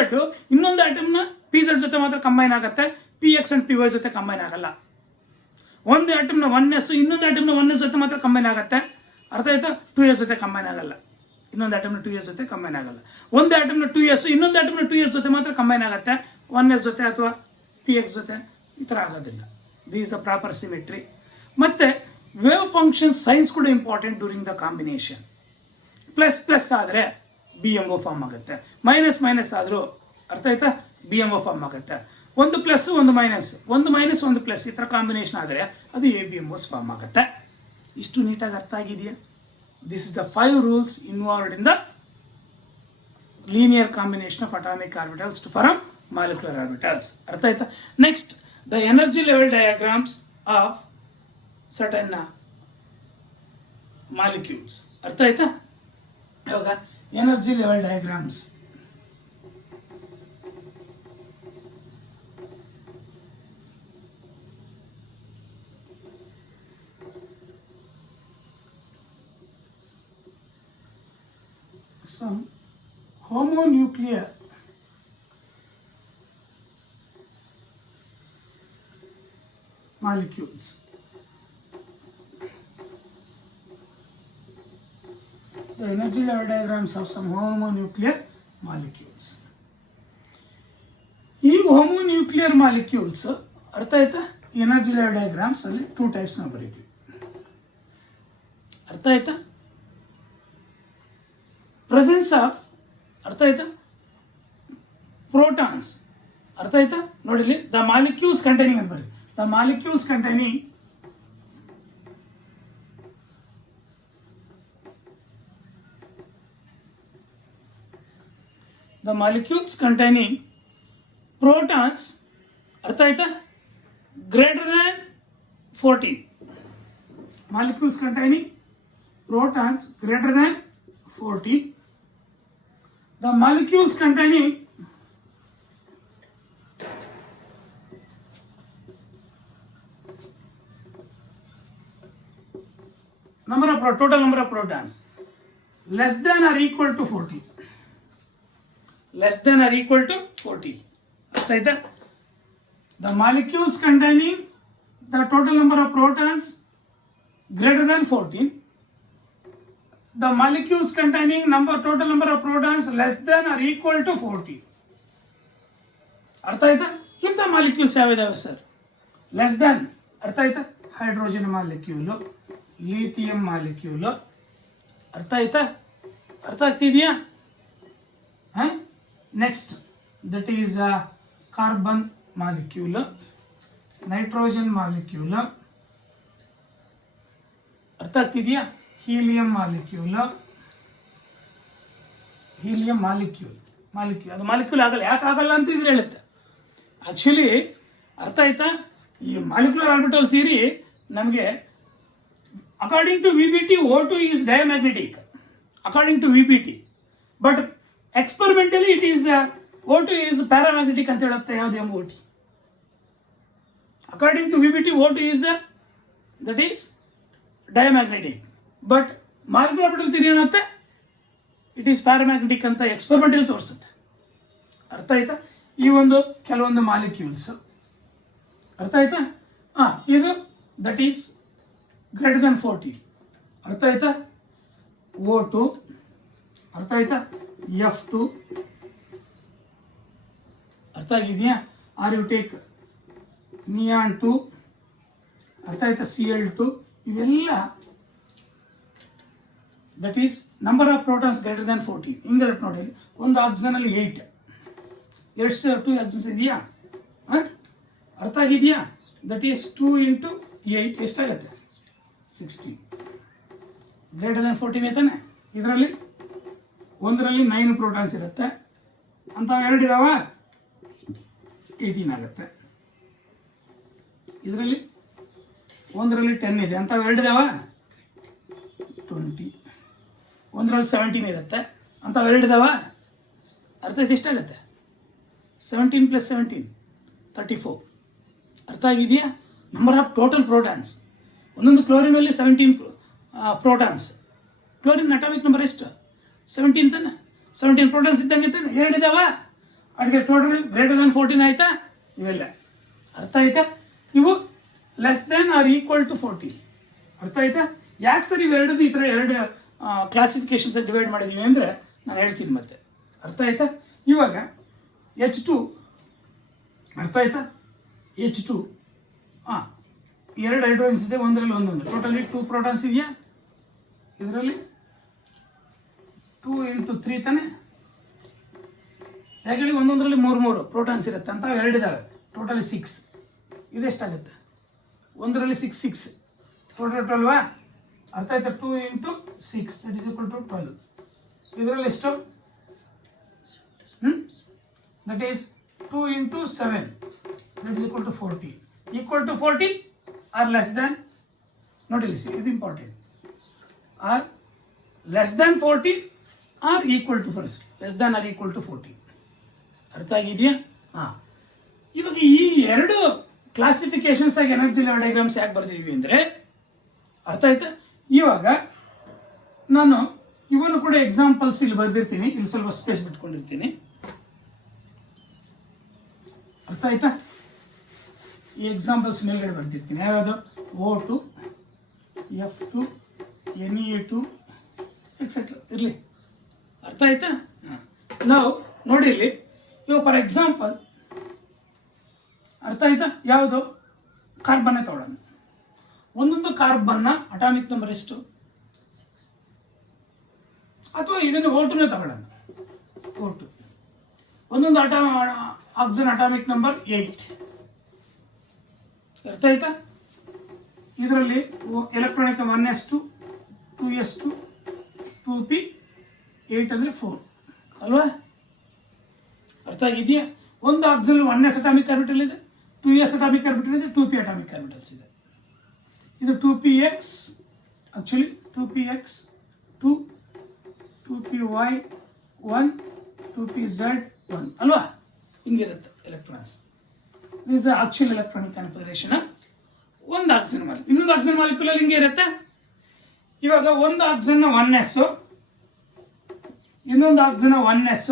ಇನ್ನೊಂದು ಆಟಮ್ನ pz ಜೊತೆ ಮಾತ್ರ ಕಂಬೈನ್ ಆಗುತ್ತೆ. px ಅಂಡ್ py ಜೊತೆ ಕಂಬೈನ್ ಆಗಲ್ಲ. ಒಂದು ಆಟಮ್ನ 1s ಇನ್ನೊಂದು ಆಟಮ್ನ 1s ಜೊತೆ ಮಾತ್ರ ಕಂಬೈನ್ ಆಗುತ್ತೆ. ಅರ್ಥ ಆಯ್ತಾ? 2s ಜೊತೆ ಕಂಬೈನ್ ಆಗಲ್ಲ. ಇನ್ನೊಂದು ಆಟಮ್ನ 2s ಜೊತೆ ಕಂಬೈನ್ ಆಗಲ್ಲ. ಒಂದು ಆಟಮ್ನ 2s ಇನ್ನೊಂದು ಆಟಮ್ನ 2s ಜೊತೆ ಮಾತ್ರ ಕಂಬೈನ್ ಆಗುತ್ತೆ. 1s ಜೊತೆ ಅಥವಾ px ಜೊತೆ ಈ ಥರ ಆಗೋದಿಲ್ಲ. These the proper symmetry. ಮತ್ತೆ ವೇವ್ ಫಂಕ್ಷನ್ ಸೈನ್ಸ್ ಕೂಡ important during the combination. Plus plus ಆದರೆ BMO ಫಾರ್ಮ್ ಆಗುತ್ತೆ. ಮೈನಸ್ ಮೈನಸ್ ಆದರೂ ಅರ್ಥ ಆಯ್ತಾ? BMO ಫಾರ್ಮ್ ಆಗುತ್ತೆ. ಒಂದು ಪ್ಲಸ್ ಒಂದು ಮೈನಸ್, ಒಂದು ಮೈನಸ್ ಒಂದು ಪ್ಲಸ್ ಈ ಥರ ಕಾಂಬಿನೇಷನ್ ಆದರೆ ಅದು ABMOs ಫಾರ್ಮ್ ಆಗುತ್ತೆ. ಇಷ್ಟು ನೀಟಾಗಿ ಅರ್ಥ ಆಗಿದೆಯಾ? This is the 5 rules involved in the linear combination of atomic orbitals to form molecular orbitals. ಅರ್ಥ ಆಯ್ತಾ? Next the energy level diagrams of certain molecules. ಅರ್ಥ ಆಯ್ತಾ? ಇವಾಗ energy level diagrams. Some homonuclear molecules. The energy level diagrams of some homonuclear molecules. ಈ homonuclear molecules ಅರ್ಥ ಆಯ್ತಾ? Energy level diagrams ಅಲ್ಲಿ 2 types ನಾವು ಬರೀತೀವಿ. ಅರ್ಥ ಆಯ್ತಾ? ಪ್ರೆಸೆನ್ಸ್ ಆಫ್ ಅರ್ಥ ಆಯ್ತಾ? ಪ್ರೋಟಾನ್ಸ್. ಅರ್ಥ ಆಯ್ತಾ? ನೋಡಿಲಿ ದ ಮಾಲಿಕ್ಯೂಲ್ಸ್ ಕಂಟೈನಿಂಗ್ ಅಂತ ಬರೀ. The molecules containing protons. ಅರ್ಥ ಆಯ್ತಾ? greater than 14. Molecules containing protons greater than 14. The molecules containing total number of protons less than or equal to 40. Less than or equal to 40. Right? The molecules containing the total number of protons greater than 14. The molecules containing total number of protons less than or equal to 40. ಅರ್ಥ ಆಯ್ತಾ? ಇಂಥ molecules ಯಾವ್ಯಾವ sir? Less than ಅರ್ಥ ಆಯ್ತಾ? Hydrogen molecule, lithium molecule. ಅರ್ಥ ಆಯ್ತಾ? ಅರ್ಥ ಆಗ್ತಿದೆಯಾ? Next that is carbon molecule, nitrogen molecule, ಅರ್ಥ ಆಗ್ತಿದೆಯಾ? ಹೀಲಿಯಂ ಮಾಲಿಕ್ಯೂಲ್, ಹೀಲಿಯಂ ಮಾಲಿಕ್ಯೂಲ್ ಅದು ಮಾಲಿಕ್ಯೂಲ್ ಆಗಲ್ಲ. ಯಾಕೆ ಆಗಲ್ಲ ಅಂತ ಇದ್ರೆ ಹೇಳುತ್ತೆ. ಆಕ್ಚುಲಿ ಅರ್ಥ ಆಯ್ತಾ? ಈ ಮಾಲಿಕ್ಯುಲರ್ ಆರ್ಬಿಟಲ್ ಥಿಯರಿ ನಮಗೆ according to VBT O2 is diamagnetic according to VBT, but experimentally it is O2 is paramagnetic ಅಂತ ಹೇಳುತ್ತೆ. ಯಾವುದು MOT? According to VBT O2 is that is diamagnetic, but molecular orbital theory ಹೇಳುತ್ತೆ it is paramagnetic ಅಂತ experimentally ತೋರಿಸುತ್ತೆ. ಅರ್ಥ ಆಯ್ತಾ? ಈ ಒಂದು ಕೆಲವೊಂದು ಮಾಲಿಕ್ಯೂಲ್ಸ್ ಅರ್ಥ ಆಯ್ತಾ? ಇದು ದಟ್ ಈಸ್ ಗ್ರೇಟರ್ ದನ್ 40. ಅರ್ಥ ಆಯ್ತಾ? O2 ಅರ್ಥ ಆಯ್ತಾ? F2 ಅರ್ಥ ಆಗಿದೆಯಾ? ಆರ್ ಯು ಟೇಕ್ ನಿಯಾನ್ 2 ಅರ್ಥ ಆಯ್ತಾ? Cl2 ಇವೆಲ್ಲ that is number of protons greater than 40. ಹಿಂಗೆ ನೋಡಿ, ಒಂದು ಆಕ್ಸಿಜನ್ ಅಲ್ಲಿ 8 ಎಷ್ಟು 2 ಆಕ್ಸಿಜನ್ಸ್ ಇದೆಯಾ? ಅರ್ಥ ಆಗಿದೆಯಾ? ದಟ್ ಈಸ್ 2 × 8 ಎಷ್ಟಾಗುತ್ತೆ? 60. Greater than 14 ಐತಾನೆ. ಇದರಲ್ಲಿ ಒಂದರಲ್ಲಿ 9 ಪ್ರೋಟಾನ್ಸ್ ಇರುತ್ತೆ ಅಂತ, 2 ಇದಾವ 18 ಆಗುತ್ತೆ. ಇದರಲ್ಲಿ ಒಂದರಲ್ಲಿ 10 ಇದೆ ಅಂತ, 2 ಇದಾವ 20. ಒಂದರಲ್ಲಿ 17 ಇರುತ್ತೆ ಅಂತ, 2 ಇದಾವ. ಅರ್ಥ ಇದು ಎಷ್ಟಾಗುತ್ತೆ? 17 + 17 34. ಅರ್ಥ ಆಗಿದೆಯಾ? Number of total protons. ಒಂದೊಂದು ಕ್ಲೋರಿನಲ್ಲಿ 17 ಪ್ರೋಟಾನ್ಸ್. ಕ್ಲೋರಿನ್ ಅಟಾಮಿಕ್ ನಂಬರ್ ಎಷ್ಟು? 17 ತಾನೆ. 17 ಪ್ರೋಟಾನ್ಸ್ ಇದ್ದಂಗೆ ತಾನೆ. 2 ಇದಾವ. ಅಡಿಗೆ ಟೋಟಲ್ ಗ್ರೇಟರ್ ದನ್ 14 ಆಯ್ತಾ? ಇವೆಲ್ಲ ಅರ್ಥ ಆಯ್ತಾ? ಇವು less than are equal to 14. ಅರ್ಥ ಆಯ್ತಾ? ಯಾಕೆ ಸರ್ ಇವೆರಡು ಈ ಥರ 2 ಕ್ಲಾಸಿಫಿಕೇಶನ್ಸ್ ಡಿವೈಡ್ ಮಾಡಿದ್ದೀವಿ ಅಂದರೆ ನಾನು ಹೇಳ್ತೀನಿ ಮತ್ತೆ. ಅರ್ಥ ಆಯ್ತಾ? ಇವಾಗ H2 ಅರ್ಥ ಆಯ್ತಾ? H2 2 ಹೈಡ್ರೋಜನ್ಸ್ ಇದೆ, ಒಂದರಲ್ಲಿ ಒಂದೊಂದು, ಟೋಟಲಿ 2 ಪ್ರೋಟಾನ್ಸ್ ಇದೆಯಾ? ಇದರಲ್ಲಿ 2 × 3 ತಾನೆ. ಯಾಕೆ ಒಂದೊಂದರಲ್ಲಿ 3 ಪ್ರೋಟಾನ್ಸ್ ಇರುತ್ತೆ ಅಂತ, 2 ಇದಾವೆ. ಟೋಟಲಿ 6. ಇದೆಷ್ಟಾಗುತ್ತೆ? ಒಂದರಲ್ಲಿ 6 ಟೋಟಲ್ 12. ಅರ್ಥ ಆಯ್ತಾ? 2 × 6 ದಟ್ ಈಸ್ ಈಕ್ವಲ್ ಟು 12. ಇದರಲ್ಲಿ ಎಷ್ಟು? That is 2 × 7 that is equal to 40. Equal to 40 are less than? ನೋಡಿ ಇದು important. Are less than 40 are equal to first. Less than are equal to 40. ಅರ್ಥ ಆಗಿದೆಯಾ? ಇವಾಗ ಈ 2 ಕ್ಲಾಸಿಫಿಕೇಶನ್ಸ್ ಆಗಿ ಎನರ್ಜಿ ಲೆವೆಲ್ ಡಯಾಗ್ರಾಮ್ಸ್ ಯಾಕೆ ಬರ್ದಿದ್ದೀವಿ ಅಂದರೆ, ಅರ್ಥ ಆಯ್ತಾ? ಇವಾಗ ನಾನು ಇವನ್ನು ಕೂಡ ಎಕ್ಸಾಂಪಲ್ಸ್ ಇಲ್ಲಿ ಬರ್ದಿರ್ತೀನಿ. ಇಲ್ಲಿ ಸ್ವಲ್ಪ ಸ್ಪೇಸ್ ಬಿಟ್ಕೊಂಡಿರ್ತೀನಿ. ಅರ್ಥ ಆಯ್ತಾ? ಈ ಎಕ್ಸಾಂಪಲ್ಸ್ ಮೇಲ್ಗಡೆ ಬರ್ದಿರ್ತೀನಿ. ಯಾವ್ಯಾವುದು? O2, F2, Ne2 ಎಕ್ಸೆಟ್ರಾ ಇರಲಿ. ಅರ್ಥ ಆಯ್ತಾ? ನಾವು ನೋಡಿ ಇಲ್ಲಿ ಇವಾಗ ಫಾರ್ ಎಕ್ಸಾಂಪಲ್ ಅರ್ಥ ಆಯ್ತಾ? ಯಾವುದು? ಕಾರ್ಬನ್ನೇ ತಗೊಳ್ಳೋಣ. ಒಂದೊಂದು ಕಾರ್ಬನ್ನ ಅಟಾಮಿಕ್ ನಂಬರ್ ಎಷ್ಟು? ಅಥವಾ ಇದನ್ನು O2ನೇ ತಗೊಳ್ಳೋಣ. O2 ಒಂದೊಂದು ಆಕ್ಸಿಜನ್ ಅಟಾಮಿಕ್ ನಂಬರ್ 8. ಅರ್ಥ ಆಯ್ತಾ? ಇದರಲ್ಲಿ ಎಲೆಕ್ಟ್ರಾನಿಕ್ 1s2 2s2 2p 8 ಅಂದರೆ 4 ಅಲ್ವಾ? ಅರ್ಥ ಆಗಿದೆಯಾ? ಒಂದು ಆಕ್ಸಿಜನ್ 1s ಅಟಾಮಿಕ್ ಆರ್ಬಿಟಲ್ ಇದೆ, 2s ಅಟಾಮಿಕ್ ಆರ್ಬಿಟಲ್ ಇದೆ, 2p ಅಟಾಮಿಕ್ ಆರ್ಬಿಟಲ್ಸ್ ಇದೆ. ಇದು 2px, actually 2px 2 2py 1 2pz 1 ಅಲ್ವಾ? ಹಿಂಗಿರುತ್ತೆ electrons. This actual electronic configuration. ಒಂದು ಆಕ್ಸಿಜನ್ ಮಾಲಿಕ್ಯೂಲ್ ಇನ್ನೊಂದು ಆಕ್ಸಿಜನ್ ಮಾಲಿಕ್ಯೂಲ್ ಅಲ್ಲಿ ಹಿಂಗೆ ಇರುತ್ತೆ. ಇವಾಗ ಒಂದು ಆಕ್ಸಿಜನ್ 1s ಇನ್ನೊಂದು ಆಕ್ಸಿಜನ್ 1s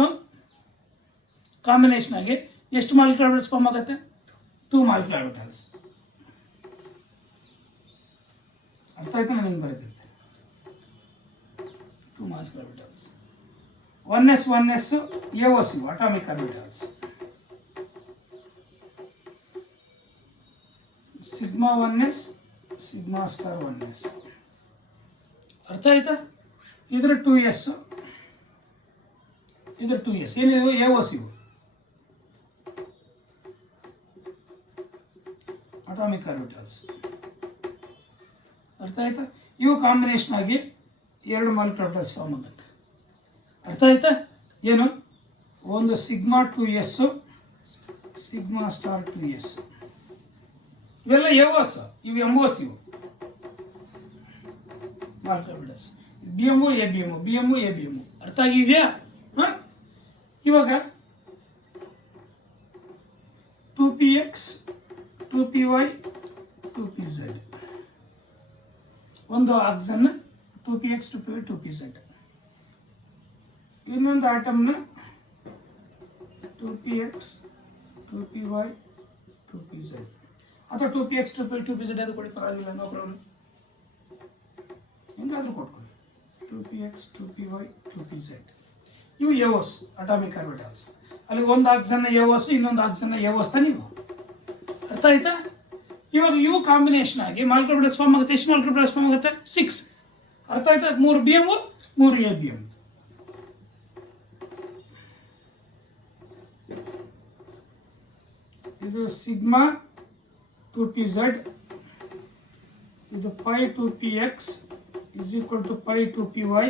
ಕಾಂಬಿನೇಷನ್ ಆಗಿ ಎಷ್ಟು ಮಾಲಿಕ್ಯೂಲ್ ಆರ್ಬಿಟಲ್ಸ್ ಫಾರ್ಮ್ ಆಗುತ್ತೆ? 2 ಮಾಲಿಕ್ಯೂಲ್ ಆರ್ಬಿಟಲ್ಸ್. ಅರ್ಥ ಆಯ್ತಾ? ನಾನು ಹಿಂಗೆ ಬರೆದಿದ್ದೆ 2 molecule orbitals. 1s AOC atomic orbitals. Sigma 1s sigma star 1s. ಅರ್ಥ ಆಯ್ತಾ? ಇದರ 2s ಇದರ 2s ಏನಿದೆ? AOC atomic orbitals. ಅರ್ಥ ಆಯ್ತಾ? ಇವು ಕಾಂಬಿನೇಷನ್ ಆಗಿ 2 ಮಾಲಿಕ್ಯುಲರ್ ಆರ್ಬಿಟಲ್ಸ್ ಫಾರ್ಮ್ ಆಗುತ್ತೆ. ಅರ್ಥ ಆಯ್ತಾ? ಏನು? ಒಂದು sigma 2s, sigma star 2s, ಇವೆಲ್ಲ ಎವೋಸ್, ಇವು ಎಂಒಸ್, ಇವು molecular orbitals. BMO ABMO, BMO ABMO. ಅರ್ಥ ಆಗಿದೆಯಾ? ಇವಾಗ 2px 2py 2pz, ಒಂದು ಆಕ್ಸನ್ 2px 2py 2pz, ಇನ್ನೊಂದು ಆಟಮ್ನ 2px 2py 2pz, ಅಥವಾ 2px 2py 2pz ಅದು ಕೊಡಿ, ಪರವಾಗಿಲ್ಲ, no problem, ಹೆಂಗಾದ್ರೂ ಕೊಟ್ಕೊಳ್ಳಿ. 2px 2py 2pz ಇವು ಎವೋಸ್, ಅಟಾಮಿಕ್ ಆರ್ಬಿಟಲ್ಸ್. ಅಲ್ಲಿ ಒಂದು ಆಕ್ಸನ್ನ ಎವೋಸ್, ಇನ್ನೊಂದು ಆಕ್ಸನ್ನ ಎವೋಸ್ ತಾನೆ ಇವು. ಅರ್ಥ ಆಯ್ತಾ? ಇವಾಗ ಇವು ಕಾಂಬಿನೇಷನ್ ಆಗಿ ಮಾಲಿಕ್ಯುಲರ್ ಆರ್ಬಿಟಲ್ಸ್ ಫಾರ್ಮ್ ಆಗುತ್ತೆ. ಎಷ್ಟು ಮಾಲಿಕ್ಯುಲರ್ ಆರ್ಬಿಟಲ್ಸ್ ಫಾರ್ಮ್ ಆಗುತ್ತೆ? 6. ಅರ್ಥ ಆಯ್ತಾ? 3 BMO 3 ABMO. ಇದು ಸಿಗ್ಮಾ 2pz, ಇದು pi 2px is equal to pi 2py,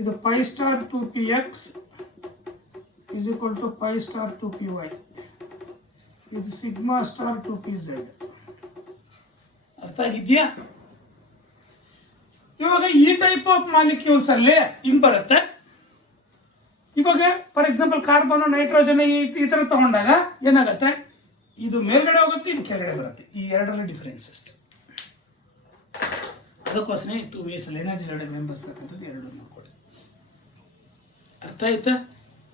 ಇದು pi star 2px is equal to pi star 2py, ಇದು ಸಿಗ್ಮಾ ಸ್ಟಾರ್ 2pz. ಅರ್ಥ ಆಗಿದೆಯಾ? ಇವಾಗ ಈ ಟೈಪ್ ಆಫ್ ಮಾಲಿಕ್ಯೂಲ್ಸ್ ಅಲ್ಲಿ ಹಿಂಗ್ ಬರುತ್ತೆ. ಇವಾಗ ಫಾರ್ ಎಕ್ಸಾಂಪಲ್ ಕಾರ್ಬನ್, ನೈಟ್ರೋಜನ್ ಈ ತರ ತಗೊಂಡಾಗ ಏನಾಗುತ್ತೆ? ಇದು ಮೇಲ್ಗಡೆ ಹೋಗುತ್ತೆ, ಇದು ಕೆಳಗಡೆ ಬರುತ್ತೆ. ಈ ಎರಡರಲ್ಲಿ ಡಿಫರೆನ್ಸ್ ಅಷ್ಟೇ. ಅದಕ್ಕೋಸ್ಕರ 2 ways ಎನರ್ಜಿ ಡಯಾಗ್ರಾಮ್ ಬರ್ತಕ್ಕಂಥದ್ದು ಎರಡು ನೋಡ್ಕೊಳ್ಳಿ. ಅರ್ಥ ಆಯ್ತಾ?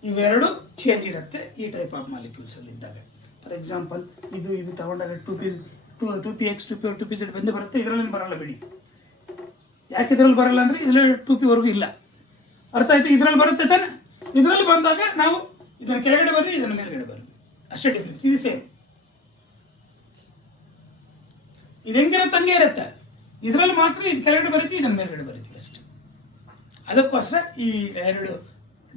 ಇವೆರಡು ಚೇಂಜ್ ಇರುತ್ತೆ ಈ ಟೈಪ್ ಆಫ್ ಮಾಲಿಕ್ಯೂಲ್ಸ್ ಅಲ್ಲಿ ಇದ್ದಾಗ. ಫಾರ್ ಎಕ್ಸಾಂಪಲ್ ಇದು ತಗೊಂಡಾಗ 2px 2py 2pz ಬಂದೇ ಬರುತ್ತೆ, ಇದರಲ್ಲಿ ಬರಲ್ಲ ಬಿಡಿ. ಯಾಕೆ ಇದರಲ್ಲಿ ಬರಲ್ಲ ಅಂದ್ರೆ ಇದರಲ್ಲಿ 2p ವರೆಗೂ ಇಲ್ಲ. ಅರ್ಥ ಆಯ್ತಾ? ಇದರಲ್ಲಿ ಬರುತ್ತೆ ತಾನೆ. ಇದರಲ್ಲಿ ಬಂದಾಗ ನಾವು ಇದನ್ನ ಕೆಳಗಡೆ ಬರ್ರಿ, ಇದನ್ನ ಮೇಲ್ಗಡೆ ಬರ್ರಿ, ಅಷ್ಟೇ ಡಿಫ್ರೆನ್ಸ್. ಇದು ಸೇಮ್. ಇದು ಹೆಂಗಿರುತ್ತೆ ಹಂಗೆ ಇರುತ್ತೆ. ಇದರಲ್ಲಿ ಮಾತ್ರ ಇದು ಕೆಳಗಡೆ ಬರುತ್ತೆ, ಇದನ್ನ ಮೇಲ್ಗಡೆ ಬರುತ್ತೆ ಅಷ್ಟೇ. ಅದಕ್ಕೋಸ್ಕರ ಈ ಎರಡು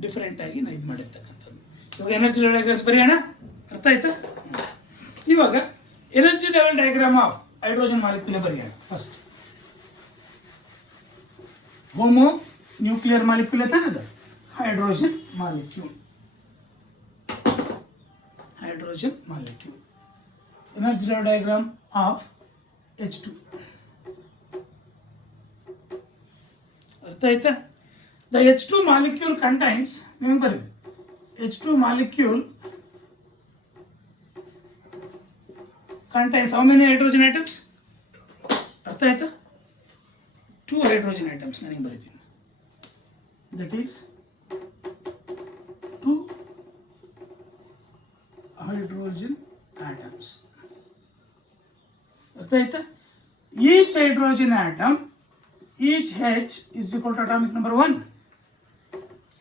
ಡಿಫರೆಂಟ್ ಆಗಿ ನಾವು ಇದು ಮಾಡಿರ್ತಕ್ಕಂಥದ್ದು. ಇವಾಗ ಎನರ್ಜಿ ಲೆವೆಲ್ ಡಯಾಗ್ರಾಮ್ಸ್ ಬರೆಯೋಣ. ಅರ್ಥ ಆಯ್ತಾ? ಇವಾಗ energy level diagram of hydrogen molecule ಬರೆಯೋಣ. ಫಸ್ಟ್ ಹೋಮೋ ನ್ಯೂಕ್ಲಿಯರ್ ಮಾಲಿಕ್ಯೂಲ್ ತಾನದ hydrogen molecule. Hydrogen molecule energy level diagram of H2. ಅರ್ಥ ಆಯ್ತಾ? The H2 molecule contains, remember, H2 molecule contains how many hydrogen atoms? ಅರ್ಥ ಆಯ್ತಾ? 2 hydrogen atoms ನನಗೆ ಬರೀತೀನಿ. That is 2 hydrogen atoms. ಅರ್ಥ ಆಯ್ತಾ? Each hydrogen atom, each H is equal to atomic number 1.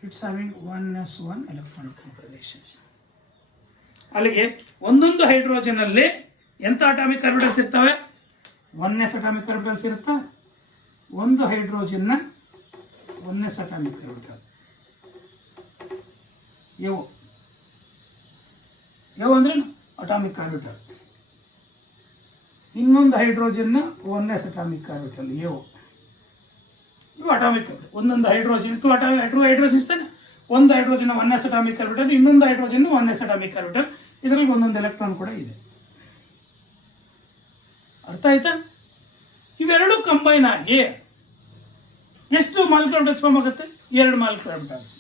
It's having 1s1 electron configuration. ಅಲ್ಲಿಗೆ ಒಂದೊಂದು hydrogen ಅಲ್ಲಿ ಎಂತ ಅಟಾಮಿಕ್ ಆರ್ಬಿಟಲ್ಸ್ ಇರ್ತವೆ? 1s ಅಟಾಮಿಕ್ ಆರ್ಬಿಟಲ್ಸ್ ಇರುತ್ತಾ? ಒಂದು ಹೈಡ್ರೋಜನ್ನ 1s ಅಟಾಮಿಕ್ ಆರ್ಬಿಟಲ್ ಯೋ ಅಂದ್ರೆ ಅಟಾಮಿಕ್ ಆರ್ಬಿಟಲ್. ಇನ್ನೊಂದು ಹೈಡ್ರೋಜನ್ನ 1s ಅಟಾಮಿಕ್ ಆರ್ಬಿಟಲ್ ಯೋ. ಇವು ಅಟಾಮಿಕ್ ಆರ್ಬಿಟಲ್. ಒಂದೊಂದು ಹೈಡ್ರೋಜನ್ 2 ಹೈಡ್ರೋಜನ್ಸ್ ತಾನೆ. ಒಂದು ಹೈಡ್ರೋಜನ್ 1s ಅಟಾಮಿಕ್ ಆರ್ಬಿಟಲ್, ಇನ್ನೊಂದು ಹೈಡ್ರೋಜನ್ 1s ಅಟಾಮಿಕ್ ಆರ್ಬಿಟಲ್. ಇದರಲ್ಲಿ ಒಂದೊಂದು ಎಲೆಕ್ಟ್ರಾನ್ ಕೂಡ ಇದೆ. ಅರ್ಥ ಆಯ್ತಾ? ಇವೆರಡು ಕಂಬೈನ್ ಆಗಿ ಎಷ್ಟು ಮಾಲಿಕ್ಯುಲರ್ ಆರ್ಬಿಟಲ್ಸ್ ಫಾರ್ಮ್ ಆಗುತ್ತೆ? 2 ಮಾಲಿಕ್ಯುಲರ್ ಆರ್ಬಿಟಲ್ಸ್.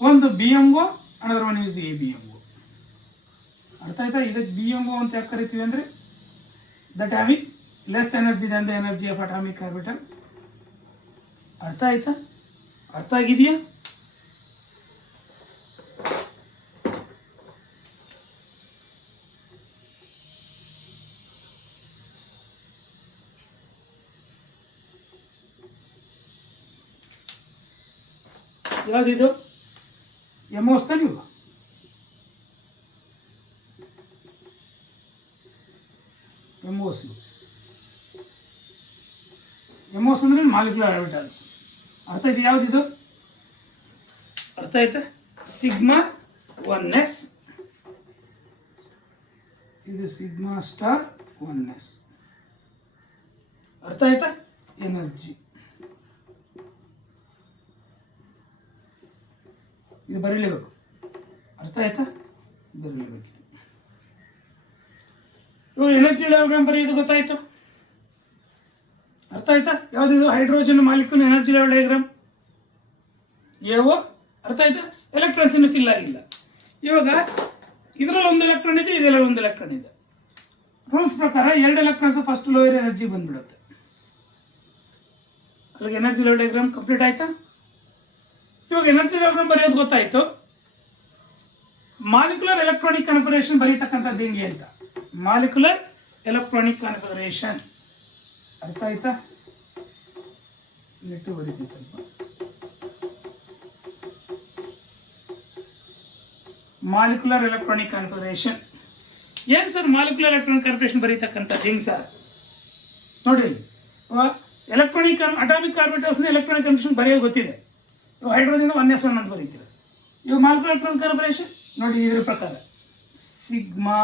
ಒಂದು BMO, another one is ABMO. ಅರ್ಥ ಆಯ್ತಾ? ಇದಕ್ಕೆ BMO ಅಂತ ಯಾಕೆ ಕರಿತೀವಿ ಅಂದ್ರೆ that having less energy Dhan the energy of atomic orbital. ಅರ್ಥ ಆಯ್ತಾ? ಅರ್ಥ ಆಗಿದೆಯಾ? ಯಾವ್ದಿದು? ಎಮೋಸ್ ತಾನೆ ಇವು. ಎಮೋಸ್ ಅಂದ್ರೆ ಮಾಲಿಕ್ಯುಲರ್ ಆರ್ಬಿಟಲ್ಸ್. ಅರ್ಥ ಆಯ್ತು? ಯಾವ್ದಿದು? ಅರ್ಥ ಆಯ್ತಾ? ಸಿಗ್ಮಾ 1s, ಇದು ಸಿಗ್ಮಾ ಸ್ಟಾರ್ ಒನ್ನೆಸ್. ಅರ್ಥ ಆಯ್ತಾ? ಎನರ್ಜಿ ಇದು ಬರೀಲೇಬೇಕು. ಅರ್ಥ ಆಯ್ತಾ? ಬರೀಲೇಬೇಕು. ಇವಾಗ ಎನರ್ಜಿ ಡಯಾಗ್ರಾಮ್ ಬರೆಯೋದು ಗೊತ್ತಾಯ್ತು? ಅರ್ಥ ಆಯ್ತಾ? ಯಾವ್ದಿದು? Hydrogen molecule energy level diagram. ಏವೋ ಅರ್ಥ ಆಯ್ತಾ? ಎಲೆಕ್ಟ್ರಾನ್ಸ್ ಇನ್ನು ಫಿಲ್ ಆಗಿಲ್ಲ. ಇವಾಗ ಇದರಲ್ಲಿ ಒಂದು ಎಲೆಕ್ಟ್ರಾನ್ ಇದೆ, ಇದರಲ್ಲಿ ಒಂದು ಎಲೆಕ್ಟ್ರಾನ್ ಇದೆ. ರೂಲ್ಸ್ ಪ್ರಕಾರ 2 ಎಲೆಕ್ಟ್ರಾನ್ಸ್ ಫಸ್ಟ್ ಲೋಯರ್ ಎನರ್ಜಿ ಬಂದ್ಬಿಡುತ್ತೆ. ಅಲ್ಲಿಗೆ ಎನರ್ಜಿ ಲೆವೆಲ್ ಡಯಾಗ್ರಾಮ್ ಕಂಪ್ಲೀಟ್ ಆಯ್ತಾ? ಇವಾಗ ಎನರ್ಜಿ ಡಯಾಗ್ರಾಮ್ ಬರೆಯೋದು ಗೊತ್ತಾಯ್ತು. ಮಾಲಿಕ್ಯುಲರ್ ಎಲೆಕ್ಟ್ರಾನಿಕ್ ಕಾನ್ಫಿಗರೇಷನ್ ಬರೀತಕ್ಕಂಥದ್ದು ಹೆಂಗೆ ಅಂತ. ಮಾಲಿಕ್ಯುಲರ್ ಎಲೆಕ್ಟ್ರಾನಿಕ್ ಕಾನ್ಫಿಗರೇಷನ್ ಅರ್ಥ ಆಯ್ತಾ? ನೆಟ್ಟು ಬರೀತೀವಿ ಸ್ವಲ್ಪ. ಮಾಲಿಕ್ಯುಲರ್ ಎಲೆಕ್ಟ್ರಾನಿಕ್ ಕಾನ್ಫಿಗರೇಷನ್ ಏನ್ ಸರ್? ಮಾಲಿಕ್ಯುಲರ್ ಎಲೆಕ್ಟ್ರಾನಿಕ್ ಕಾನ್ಫಿಗರೇಷನ್ ಬರೀತಕ್ಕಂಥದ್ದು ಹೆಂಗ್ ಸರ್? ನೋಡಿ, electronic atomic orbitals electronic configuration ಬರೆಯೋದು ಗೊತ್ತಿದೆ. ಹೈಡ್ರೋಜನ್ 1s1 ಅಂತ ಬರೀತೀರ. ಇವಾಗ ಮಾಲಿಕ್ಯುಲರ್ ಎಲೆಕ್ಟ್ರಾನಿಕ್ ಕಾನ್ಫಿಗರೇಷನ್ ನೋಡಿ, ಇದ್ರ ಪ್ರಕಾರ ಸಿಗ್ಮಾ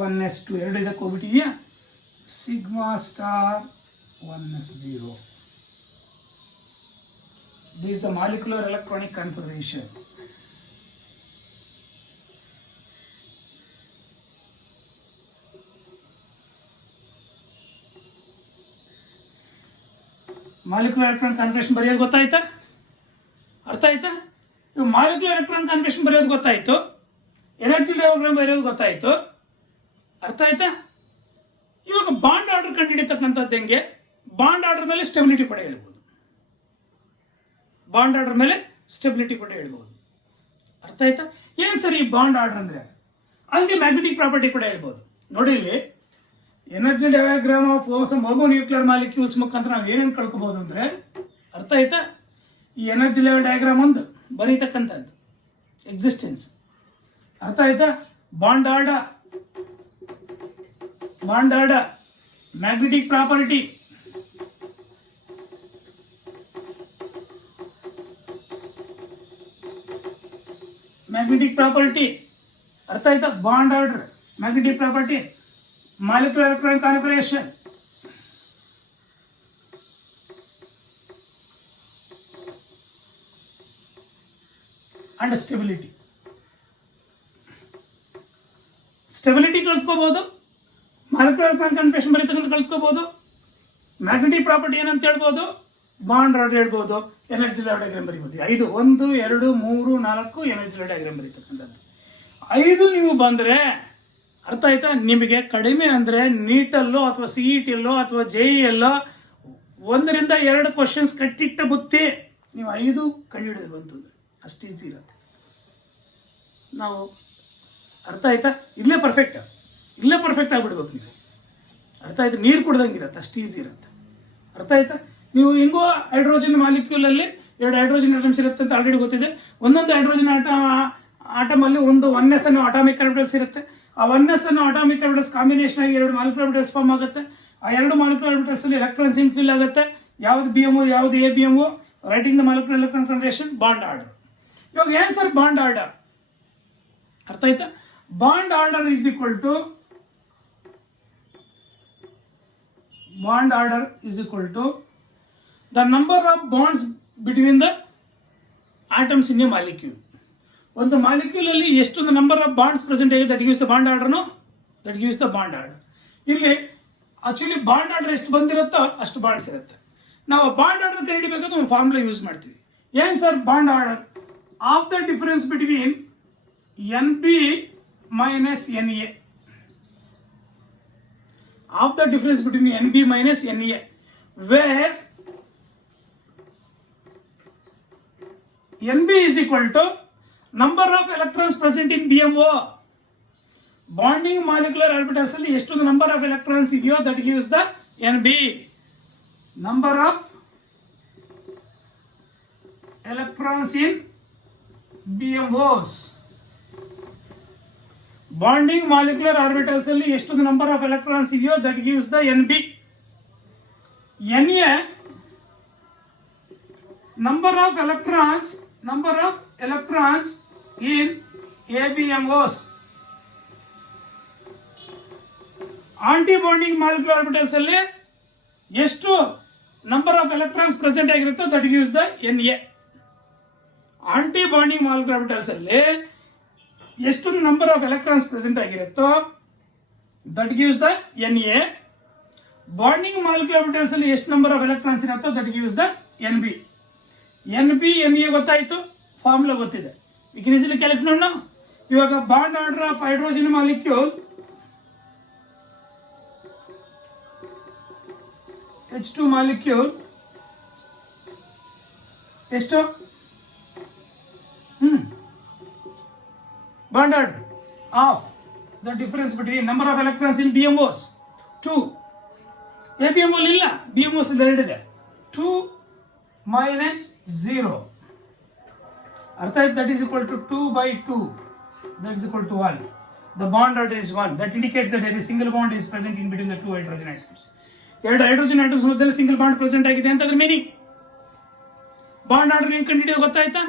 1s2 ಎರಡು ಇದಕ್ಕೆ ಹೋಗ್ಬಿಟ್ಟಿದೆಯಾ? Sigma star 1s0. This is the molecular electronic configuration. Molecular electron configuration ಬರೆಯೋದು ಗೊತ್ತಾಯ್ತಾ? ಅರ್ಥ ಆಯ್ತಾ? ಮಾಲಿಕ್ಯುಲರ್ ಎಲೆಕ್ಟ್ರಾನ್ ಕಾನ್ಫಿಗರೇಷನ್ ಬರೆಯೋದು ಗೊತ್ತಾಯ್ತು. ಎನರ್ಜಿ ಡಯಾಗ್ರಾಮ್ ಬರೆಯೋದು ಗೊತ್ತಾಯ್ತು. ಅರ್ಥ ಆಯ್ತಾ? ಇವಾಗ ಬಾಂಡ್ ಆರ್ಡರ್ ಕಂಡುಹಿಡಿತಕ್ಕಂಥದ್ದು ಹೆಂಗೆ? ಬಾಂಡ್ ಆರ್ಡರ್ ಮೇಲೆ ಸ್ಟೆಬಿಲಿಟಿ ಕೂಡ ಹೇಳ್ಬೋದು. ಬಾಂಡ್ ಆರ್ಡರ್ ಮೇಲೆ ಸ್ಟೆಬಿಲಿಟಿ ಕೂಡ ಹೇಳ್ಬೋದು. ಅರ್ಥ ಆಯ್ತಾ? ಏನ್ ಸರಿ ಬಾಂಡ್ ಆರ್ಡರ್ ಅಂದ್ರೆ? ಅದಕ್ಕೆ ಮ್ಯಾಗ್ನೆಟಿಕ್ ಪ್ರಾಪರ್ಟಿ ಕೂಡ ಹೇಳ್ಬೋದು. ನೋಡಿ, ಇಲ್ಲಿ ಎನರ್ಜಿ ಡಯಾಗ್ರಾಮ್ ಆಫ್ ಸಮ್ ಹೋಗೋ ನ್ಯೂಕ್ಲಿಯರ್ ಮಾಲಿಕ್ಯೂಲ್ಸ್ ಮುಖಾಂತರ ನಾವು ಏನೇನು ಕಳ್ಕೋಬಹುದು ಅಂದ್ರೆ, ಅರ್ಥ ಆಯ್ತಾ? ಈ ಎನರ್ಜಿ ಲೆವೆಲ್ ಡಯಾಗ್ರಾಮ್ ಒಂದು ಬರೀತಕ್ಕಂಥದ್ದು ಎಕ್ಸಿಸ್ಟೆನ್ಸ್. ಅರ್ಥ ಆಯ್ತಾ? ಬಾಂಡ್ ಆರ್ಡರ್, ಮ್ಯಾಗ್ನೆಟಿಕ್ ಪ್ರಾಪರ್ಟಿ, ಅರ್ಥ ಆಯ್ತಾ? Bond order, magnetic property, molecular electron configuration, and stability. Stability ಕಲ್ತ್ಕೋಬಹುದು, ಮಾಲಿಕ್ಯುಲರ್ ಎಲೆಕ್ಟ್ರಾನ್ ಕಾನ್ಫಿಗರೇಷನ್ ಬರೀತಕ್ಕಂಥ ಕಲ್ತ್ಕೋಬಹುದು, ಮ್ಯಾಗ್ನೆಟಿಕ್ ಪ್ರಾಪರ್ಟಿ ಏನಂತ ಹೇಳ್ಬೋದು, ಬಾಂಡ್ ಆರ್ಡರ್ ಹೇಳ್ಬೋದು, ಎನರ್ಜಿ ಲೆವೆಲ್ ಡಯಾಗ್ರಾಮ್ ಬರೀಬಹುದು. 5 1 2 3 4 ಎನರ್ಜಿ ಲೆವೆಲ್ ಡಯಾಗ್ರಾಮ್ ಬರೀತಕ್ಕಂಥದ್ದು. 5 ನೀವು ಬಂದ್ರೆ ಅರ್ಥ ಆಯ್ತಾ? ನಿಮಗೆ ಕಡಿಮೆ ಅಂದ್ರೆ ನೀಟಲ್ಲೋ ಅಥವಾ CETಯಲ್ಲೋ ಅಥವಾ JEಯಲ್ಲೋ 1 ರಿಂದ 2 ಕ್ವಶನ್ಸ್ ಕಟ್ಟಿಟ್ಟ ಬುತ್ತಿ ನೀವು 5 ಕಂಡುಹಿಡಿದು ಬಂತು. ಅಷ್ಟು ಈಸಿ ಇರುತ್ತೆ. ನಾವು ಅರ್ಥ ಆಯ್ತಾ? ಇಲ್ಲೇ ಪರ್ಫೆಕ್ಟ್ ಆಗ್ಬಿಡ್ಬೇಕು ನೀವು. ಅರ್ಥ ಆಯ್ತಾ? ನೀರು ಕುಡ್ದಂಗಿರತ್ತೆ, ಅಷ್ಟು ಈಸಿ ಇರುತ್ತೆ. ಅರ್ಥ ಆಯ್ತಾ? ನೀವು ಹೆಂಗೋ ಹೈಡ್ರೋಜನ್ ಮಾಲಿಕ್ಯೂಲ್ ಅಲ್ಲಿ 2 ಹೈಡ್ರೋಜನ್ ಆಟಮ್ಸ್ ಇರುತ್ತೆ ಅಂತ ಆಲ್ರೆಡಿ ಗೊತ್ತಿದೆ. ಒಂದೊಂದು ಹೈಡ್ರೋಜನ್ ಆಟಮ್ ಅಲ್ಲಿ ಒಂದು 1s ಅನ್ನೋ ಅಟಾಮಿಕ್ ಆರ್ಬಿಟಲ್ಸ್ ಇರುತ್ತೆ. ಆ 1s ಅನ್ನೋ ಅಟಾಮಿಕ್ ಆರ್ಬಿಟಲ್ಸ್ ಕಾಂಬಿನೇಷನ್ ಆಗಿ 2 ಮಾಲಿಕ್ಯುಲರ್ ಆರ್ಬಿಟಲ್ಸ್ ಫಾರ್ಮ್ ಆಗುತ್ತೆ. ಆ 2 ಮಾಲಿಕ್ಯುಲರ್ ಆರ್ಬಿಟಲ್ಸ್ ಅಲ್ಲಿ ಎಲೆಕ್ಟ್ರಾನ್ಸ್ ಇನ್ಫಿಲ್ ಆಗುತ್ತೆ. ಯಾವ್ದು BMO ಯಾವ್ದು ABMO, writing the molecular electron configuration, bond order. ಇವಾಗ ಏನ್ ಸರ್ ಬಾಂಡ್ ಆರ್ಡರ್? ಅರ್ಥ ಆಯ್ತಾ? Bond order is equal to the number of bonds between the atoms in a molecule. ಒಂದು ಮಾಲಿಕ್ಯೂಲ್ ಅಲ್ಲಿ ಎಷ್ಟೊಂದು ನಂಬರ್ ಆಫ್ ಬಾಂಡ್ಸ್ ಪ್ರೆಸೆಂಟ್ ಆಗಿದೆ, that gives the bond order. ಇಲ್ಲಿ ಆಕ್ಚುಲಿ ಬಾಂಡ್ ಆರ್ಡರ್ ಎಷ್ಟು ಬಂದಿರುತ್ತೋ ಅಷ್ಟು ಬಾಂಡ್ಸ್ ಇರುತ್ತೆ. ನಾವು ಬಾಂಡ್ ಆರ್ಡರ್ ಕಂಡುಹಿಡಿಬೇಕಾದ್ರೆ ಒಂದು ಫಾರ್ಮುಲಾ ಯೂಸ್ ಮಾಡ್ತೀವಿ. ಏನ್ ಸರ್ bond order? Of the difference between NB minus NA. Of the difference between NB minus NA, where NB is equal to number of electrons present in BMO. Bonding molecular orbitals alli eshtondu number of electrons idೆಯೋ that gives the NB. Number of electrons in BMOs. Bonding molecular orbitals ಅಲ್ಲಿ ಎಷ್ಟೊಂದು number of electrons ಇದೆಯೋ that gives the NB. NA number of electrons in ABMOs. Aunty bonding molecular orbitals ಅಲ್ಲಿ ಎಷ್ಟು number of electrons present ಆಗಿರುತ್ತೋ that gives the Na. Aunty bonding molecular orbitals ಅಲ್ಲಿ ಎಷ್ಟು number of electrons present ಆಗಿರುತ್ತೋ that gives the Na. Bonding molecular orbitals ಅಲ್ಲಿ ಎಷ್ಟು number of electrons ಇರುತ್ತೋ that gives the Nb. Nb Na ಗೊತ್ತಾಯ್ತು, formula ಗೊತ್ತಿದೆ. You can easily calculate now. ಇವಾಗ bond order of hydrogen molecule H2 molecule ಎಷ್ಟು? Bond order of the difference between number of electrons in BMOs 2. ABMO ಇಲ್ಲ, BMOs ಎರಡಿದೆ. 2 minus 0. ಅರ್ಥ ಆಯ್ತು? That is equal to 2/2. That is equal to 1. The bond order is 1. That indicates that there is single bond is present in between the two hydrogen atoms. ಎರಡು hydrogen atoms ಮಧ್ಯದಲ್ಲಿ single bond present ಆಗಿದೆ ಅಂತ ಅದ್ರ meaning. Bond order ಹೆಂಗ್ ಕಂಡಿಡಿಯೋ ಗೊತ್ತಾಯ್ತಾ?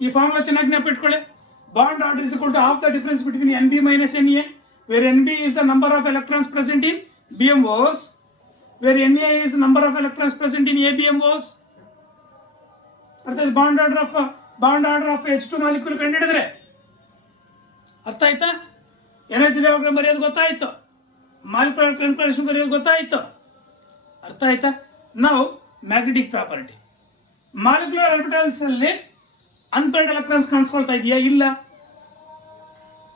ಈ formula ಚೆನ್ನಾಗಿ ನೆನಪಿಟ್ಕೊಳ್ಳಿ. Bond order is equal to half the difference between Nb minus Na, where Nb is the number of electrons present in BMOs, where Na is number of electrons present in ABMOs. ಅರ್ಥ ಆಯ್ತು? Bond order of H2 molecule ಕಂಡಿಡಿದ್ರೆ ಅರ್ಥ ಆಯ್ತಾ? Energy diagram ಬರೆಯೋದು ಗೊತ್ತಾಯ್ತು, molecular configuration ಬರೆಯೋದು ಗೊತ್ತಾಯ್ತು. ಅರ್ಥ ಆಯ್ತಾ? ನಾವು ಮ್ಯಾಗ್ನೆಟಿಕ್ ಪ್ರಾಪರ್ಟಿ ಮಾಲಿಕ್ಯುಲರ್ ಆರ್ಬಿಟಲ್ಸ್ ಅಲ್ಲಿ ಅನ್ಪೇರ್ಡ್ ಎಲೆಕ್ಟ್ರಾನ್ಸ್ ಕಾಣಿಸ್ಕೊಳ್ತಾ ಇದೆಯಾ? ಇಲ್ಲ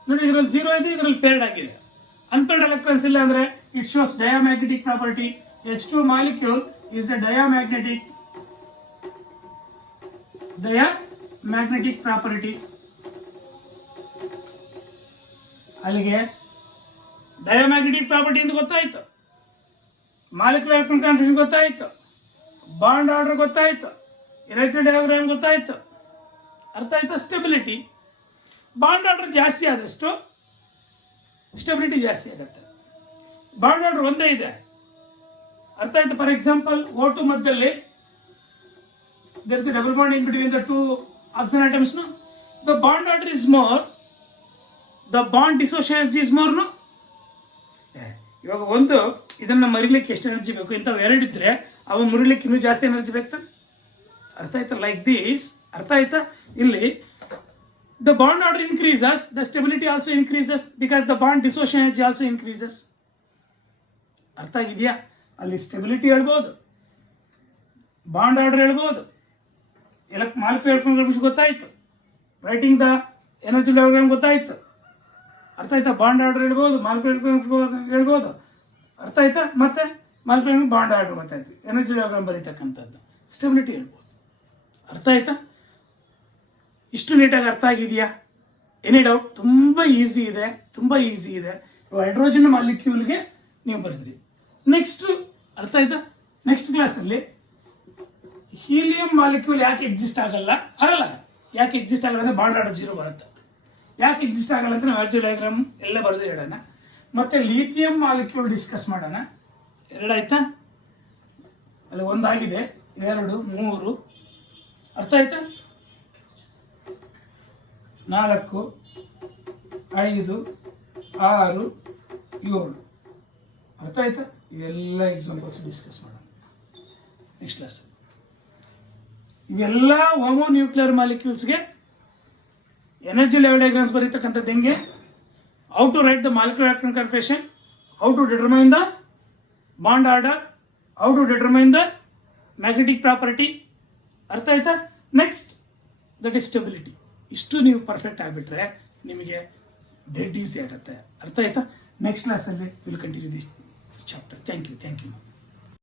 ನೋಡಿ, ಇದರಲ್ಲಿ 0 ಇದೆ, ಇದರಲ್ಲಿ ಪೇರ್ಡ್ ಆಗಿದೆ. ಅನ್ಪೇರ್ಡ್ ಎಲೆಕ್ಟ್ರಾನ್ಸ್ ಇಲ್ಲ ಅಂದ್ರೆ it shows diamagnetic property. H2 molecule is A diamagnetic property. ಅಲ್ಲಿಗೆ ಡಯಾಮ್ಯಾಗ್ನೆಟಿಕ್ ಪ್ರಾಪರ್ಟಿ ಅಂತ ಗೊತ್ತಾಯ್ತು, ಮಾಲಿಕ್ಯುಲರ್ ಕಾನ್ಫಿಗರೇಷನ್ ಗೊತ್ತಾಯ್ತು, ಬಾಂಡ್ ಆರ್ಡರ್ ಗೊತ್ತಾಯ್ತು, ಎನರ್ಜಿ ಡಯಾಗ್ರಾಮ್ ಗೊತ್ತಾಯ್ತು. ಅರ್ಥ ಆಯ್ತಾ? ಸ್ಟೆಬಿಲಿಟಿ, ಬಾಂಡ್ ಆರ್ಡರ್ ಜಾಸ್ತಿ ಆದಷ್ಟು ಸ್ಟೆಬಿಲಿಟಿ ಜಾಸ್ತಿ ಆಗುತ್ತೆ. ಬಾಂಡ್ ಆರ್ಡರ್ ಒಂದೇ ಇದೆ. ಅರ್ಥ ಆಯ್ತು? ಫಾರ್ ಎಕ್ಸಾಂಪಲ್ O2 ಮಧ್ಯದಲ್ಲಿ there is a double bond in between the two oxygen atoms. No, the bond order is more, the bond dissociation is more. No, ಇವಾಗ ಒಂದು ಇದನ್ನ ಮರಿಲಿಕ್ಕೆ ಎಷ್ಟು ಎನರ್ಜಿ ಬೇಕು? ಇಂಥ ಎರಡಿದ್ರೆ ಅವ ಮುರಿಲಿಕ್ಕೆ ಇನ್ನೂ ಜಾಸ್ತಿ ಎನರ್ಜಿ ಬೇಕು. ಅರ್ಥ ಆಯ್ತಾ? Like this. ಅರ್ಥ ಆಯ್ತಾ? ಇಲ್ಲಿ the bond order increases, the stability also increases because the bond dissociation energy also increases. ಅರ್ಥ ಆಗಿದೆಯಾ? ಅಲ್ಲಿ ಸ್ಟೆಬಿಲಿಟಿ ಹೇಳ್ಬೋದು, ಬಾಂಡ್ ಆರ್ಡರ್ ಹೇಳ್ಬೋದು, ಮಾಲಿಕ್ಯುಲರ್ ಕಾನ್ಫಿಗರೇಷನ್ ಗೊತ್ತಾಯ್ತು, ರೈಟಿಂಗ್ ದ ಎನರ್ಜಿ ಡಯಾಗ್ರಾಮ್ ಗೊತ್ತಾಯ್ತು. ಅರ್ಥ ಆಯ್ತಾ? ಬಾಂಡ್ ಆರ್ಡರ್ ಹೇಳ್ಬೋದು, ಮಾಲಿಕ್ಯುಲರ್ ಹೇಳ್ಬೋದು. ಅರ್ಥ ಆಯ್ತಾ? ಮತ್ತೆ ಮಾಲಿಕ್ಯುಲರ್ ಬಾಂಡ್ ಆರ್ಡರ್ ಗೊತ್ತಾಯ್ತು, ಎನರ್ಜಿ ಡಯಾಗ್ರಾಮ್ ಬರೀತಕ್ಕಂಥದ್ದು, ಸ್ಟೆಬಿಲಿಟಿ ಹೇಳ್ಬೋದು. ಅರ್ಥ ಆಯ್ತಾ? ಇಷ್ಟು ನೀಟಾಗಿ ಅರ್ಥ ಆಗಿದೆಯಾ? Any doubt? ತುಂಬ ಈಸಿ ಇದೆ, ತುಂಬ ಈಸಿ ಇದೆ. ಹೈಡ್ರೋಜನ್ ಮಾಲಿಕ್ಯೂಲ್ಗೆ ನೀವು ಬರೆದ್ರಿ. ನೆಕ್ಸ್ಟ್ ಅರ್ಥ ಆಯ್ತಾ? ನೆಕ್ಸ್ಟ್ ಕ್ಲಾಸಲ್ಲಿ ಹೀಲಿಯಂ ಮಾಲಿಕ್ಯೂಲ್ ಯಾಕೆ ಎಕ್ಸಿಸ್ಟ್ ಆಗಲ್ಲ? ಯಾಕೆ ಎಕ್ಸಿಸ್ಟ್ ಆಗಲ್ಲ ಅಂದರೆ ಬಾಂಡ್ ಆರ್ಡರ್ 0 ಬರುತ್ತೆ. ಯಾಕೆ ಎಕ್ಸಿಸ್ಟ್ ಆಗಲ್ಲ ಅಂತ ನಾವು ಎನರ್ಜಿ ಡಯಾಗ್ರಾಮ್ ಎಲ್ಲ ಬರೆದು ಹೇಳೋಣ. ಮತ್ತೆ ಲಿಥಿಯಂ ಮಾಲಿಕ್ಯೂಲ್ ಡಿಸ್ಕಸ್ ಮಾಡೋಣ. 2 ಆಯ್ತಾ? ಅಲ್ಲಿ 1 ಆಗಿದೆ, 2, 3. ಅರ್ಥ ಆಯ್ತಾ? 4, 5, 6, 7. ಅರ್ಥ ಆಯ್ತಾ? ಇವೆಲ್ಲ ಎಕ್ಸಾಂಪಲ್ಸ್ ಡಿಸ್ಕಸ್ ಮಾಡೋಣ ನೆಕ್ಸ್ಟ್ ಕ್ಲಾಸ್. ಇವೆಲ್ಲ ಹೋಮೋ ನ್ಯೂಕ್ಲಿಯರ್ ಮಾಲಿಕ್ಯೂಲ್ಸ್ಗೆ ಎನರ್ಜಿ ಲೆವೆಲ್ ಡಯಾಗ್ರಾಮ್ಸ್ ಬರೀತಕ್ಕಂಥದ್ದು ಹೆಂಗೆ, how to write the molecular configuration, how to determine the bond order, how to determine the magnetic property. ಅರ್ಥ ಆಯ್ತಾ? Next that is stability. ಇಷ್ಟು ನೀವು perfect ಆಗಿಬಿಟ್ರೆ ನಿಮಗೆ ಡೆಡ್ ಈಸಿ ಆಗುತ್ತೆ. ಅರ್ಥ ಆಯ್ತಾ? ನೆಕ್ಸ್ಟ್ ಕ್ಲಾಸಲ್ಲಿ will continue this chapter. Thank you.